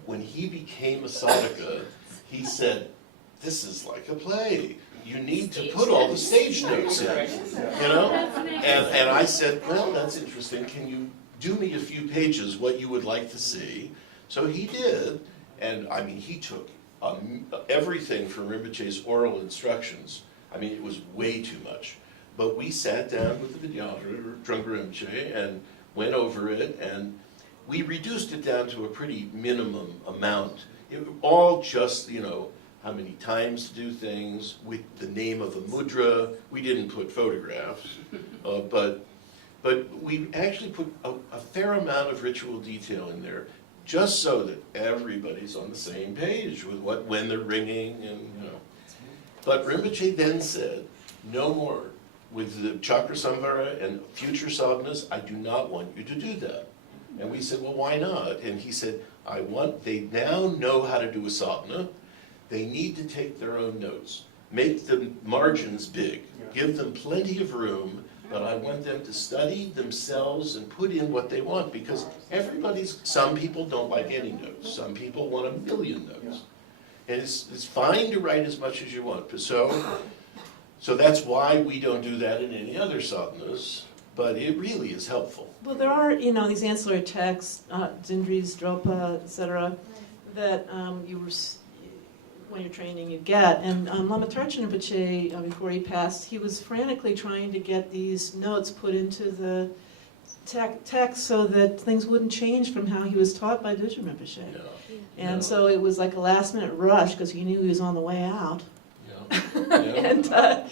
when he became a sadhaka, he said, this is like a play. You need to put all the stage notes in, And I said, well, that's interesting. Can you do me a few pages what you would like to see? So he did, and he took everything from Rinpoche's oral instructions. It was way too much. But we sat down with the Vidyadhara, or Drunga Rinpoche, and went over it, and we reduced it down to a pretty minimum amount. All just, how many times to do things, with the name of the mudra. We didn't put photographs, but we actually put a fair amount of ritual detail in there, just so that everybody's on the same page with when they're ringing and. But Rinpoche then said, no more. With the chakra samvara and future sadhanas, I do not want you to do that. And we said, well, why not? And he said, they now know how to do a sadhana. They need to take their own notes. Make the margins big. Give them plenty of room, but I want them to study themselves and put in what they want, because some people don't like any notes. Some people want 1 million notes. And it's fine to write as much as you want. So that's why we don't do that in any other sadhanas, but it really is helpful. Well, there are, these ancillary texts, Zindris, Dropa, etc., that when you're training, you get. And Lama Tarchin Rinpoche, before he passed, he was frantically trying to get these notes put into the text so that things wouldn't change from how he was taught by Dudjom Rinpoche. And so it was like a last-minute rush because he knew he was on the way out. And I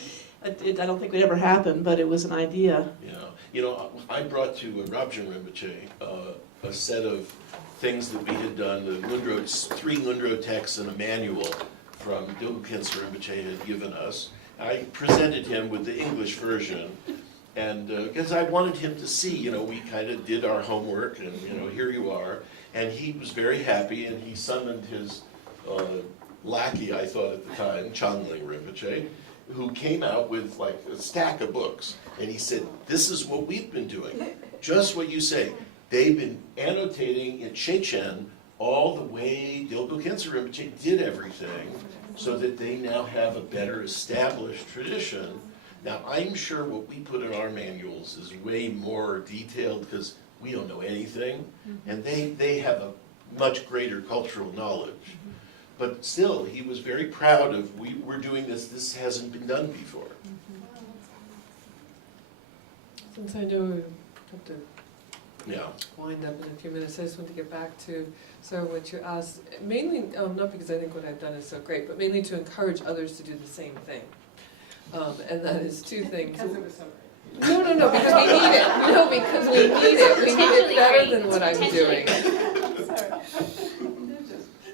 don't think it would ever happen, but it was an idea. I brought to Rabjan Rinpoche a set of things that we had done, the 3 Ngundro texts and a manual from Dilgo Khyentse Rinpoche had given us. I presented him with the English version, and because I wanted him to see, we kind of did our homework, and here you are. And he was very happy, and he summoned his lackey, I thought at the time, Changling Rinpoche, who came out with a stack of books. And he said, this is what we've been doing, just what you say. They've been annotating in Chechen all the way Dilgo Khyentse Rinpoche did everything, so that they now have a better established tradition. Now, I'm sure what we put in our manuals is way more detailed, because we don't know anything, and they have a much greater cultural knowledge. But still, he was very proud of, we're doing this hasn't been done before. Since I know we have to wind up in a few minutes, I just want to get back to what you asked, mainly, not because I think what I've done is so great, but mainly to encourage others to do the same thing. And that is 2 things. Because it was so great. No, because we need it. Because we need it. We need it better than what I'm doing.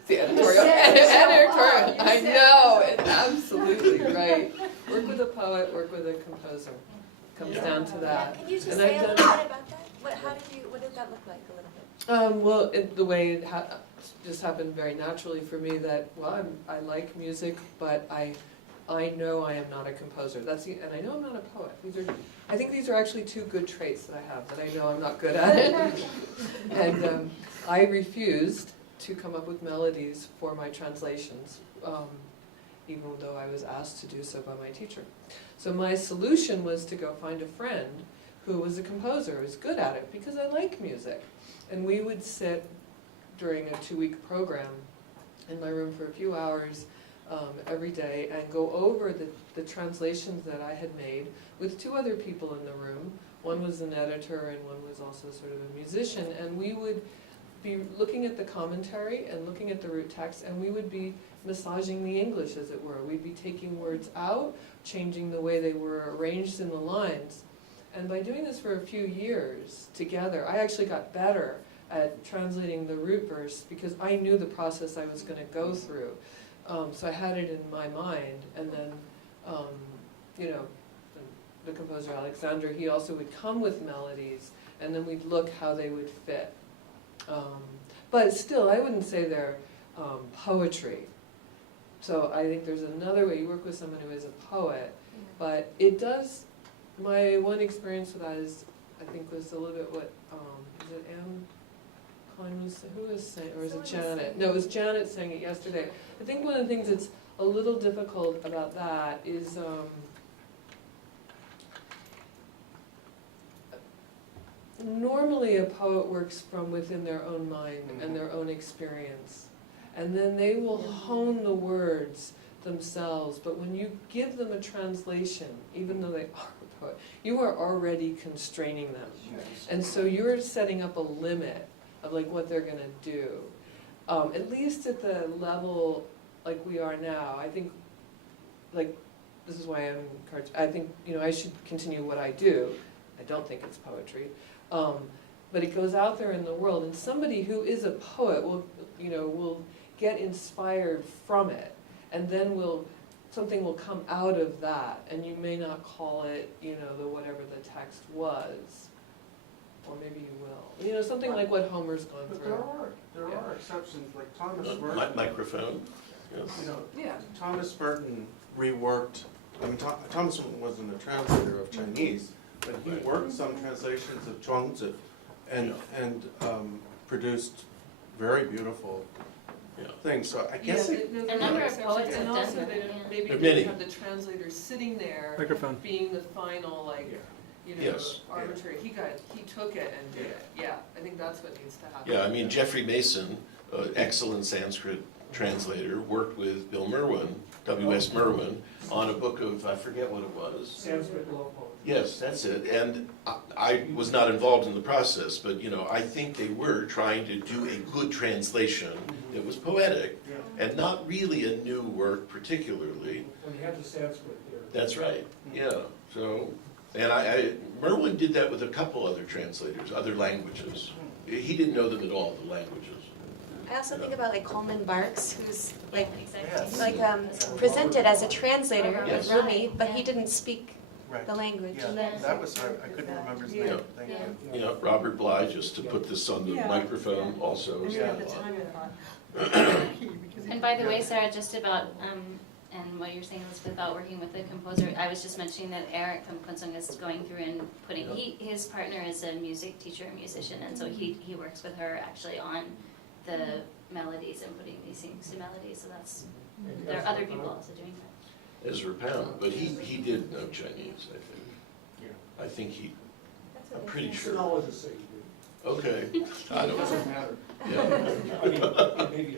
The editorial. Editorial. I know. It's absolutely right. Work with a poet, work with a composer. Comes down to that. Can you just say a little bit about that? What did that look like a little bit? Well, the way just happened very naturally for me that, well, I like music, but I know I am not a composer. And I know I'm not a poet. I think these are actually two good traits that I have, that I know I'm not good at it. And I refused to come up with melodies for my translations, even though I was asked to do so by my teacher. So my solution was to go find a friend who was a composer, who was good at it, because I like music. And we would sit during a 2-week program in my room for a few hours every day and go over the translations that I had made with 2 other people in the room. One was an editor and one was also sort of a musician, and we would be looking at the commentary and looking at the root text, and we would be massaging the English, as it were. We'd be taking words out, changing the way they were arranged in the lines. And by doing this for a few years together, I actually got better at translating the root verse because I knew the process I was going to go through. So I had it in my mind, and then, the composer Alexander, he also would come with melodies, and then we'd look how they would fit. But still, I wouldn't say they're poetry. So I think there's another way. You work with someone who is a poet, but it does. My one experience with that is, I think, was a little bit what is it Anne Klein was, who was saying, or is it Janet? No, it was Janet saying it yesterday. I think one of the things that's a little difficult about that is normally a poet works from within their own mind and their own experience, and then they will hone the words themselves. But when you give them a translation, even though they are a poet, you are already constraining them, and so you're setting up a limit of like what they're going to do. At least at the level like we are now, I think, like, this is why I'm encouraged. I think, I should continue what I do. I don't think it's poetry. But it goes out there in the world, and somebody who is a poet will get inspired from it, and then something will come out of that, and you may not call it, the whatever the text was, or maybe you will. Something like what Homer's gone But through. there are exceptions, like Thomas Burton. Microphone. Yes. Thomas Burton reworked. I mean, Thomas wasn't a translator of Chinese, but he worked some translations of Chuangzi, and produced very beautiful things. So I guess A number of poets have and done also that, they yeah. maybe There are they many. have the translator sitting there, Microphone. being the final Yes. arbitrary. He took it and did it. Yeah, I think that's what needs to happen. Yeah, I mean, Jeffrey Mason, excellent Sanskrit translator, worked with Bill Merwin, W.S. Merwin, on a book of, I forget what it was. Sanskrit law poetry. Yes, that's it. And I was not involved in the process, but I think they were trying to do a good translation that was poetic, and not really a new work particularly. And you have the Sanskrit there. That's right, yeah. So, and Merwin did that with a couple other translators, other languages. He didn't know them at all, the languages. I also think about like Coleman Barks, who's like Yes. presented as a translator Yes. of Rumi, but he didn't speak Right. the language. Yeah, that was I couldn't remember his name. Thank you. Yeah, Robert Bly, just to put this on the microphone also. And by the way, Sarah, just about, and what you're saying, Elizabeth, about working with a composer, I was just mentioning that Eric from Kunzung is going through and putting, his partner is a music teacher and musician, and so he works with her actually on the melodies and putting these things to melodies, so there are other people also doing that. Ezra Pound, but he did know Chinese, I think. I think I'm pretty sure. It's always a city. Okay, I It don't doesn't know. matter. Yeah. I mean, maybe.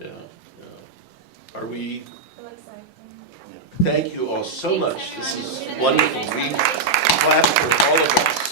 Yeah. Are we? Thank you all so much. This is wonderful. We clap for all of us.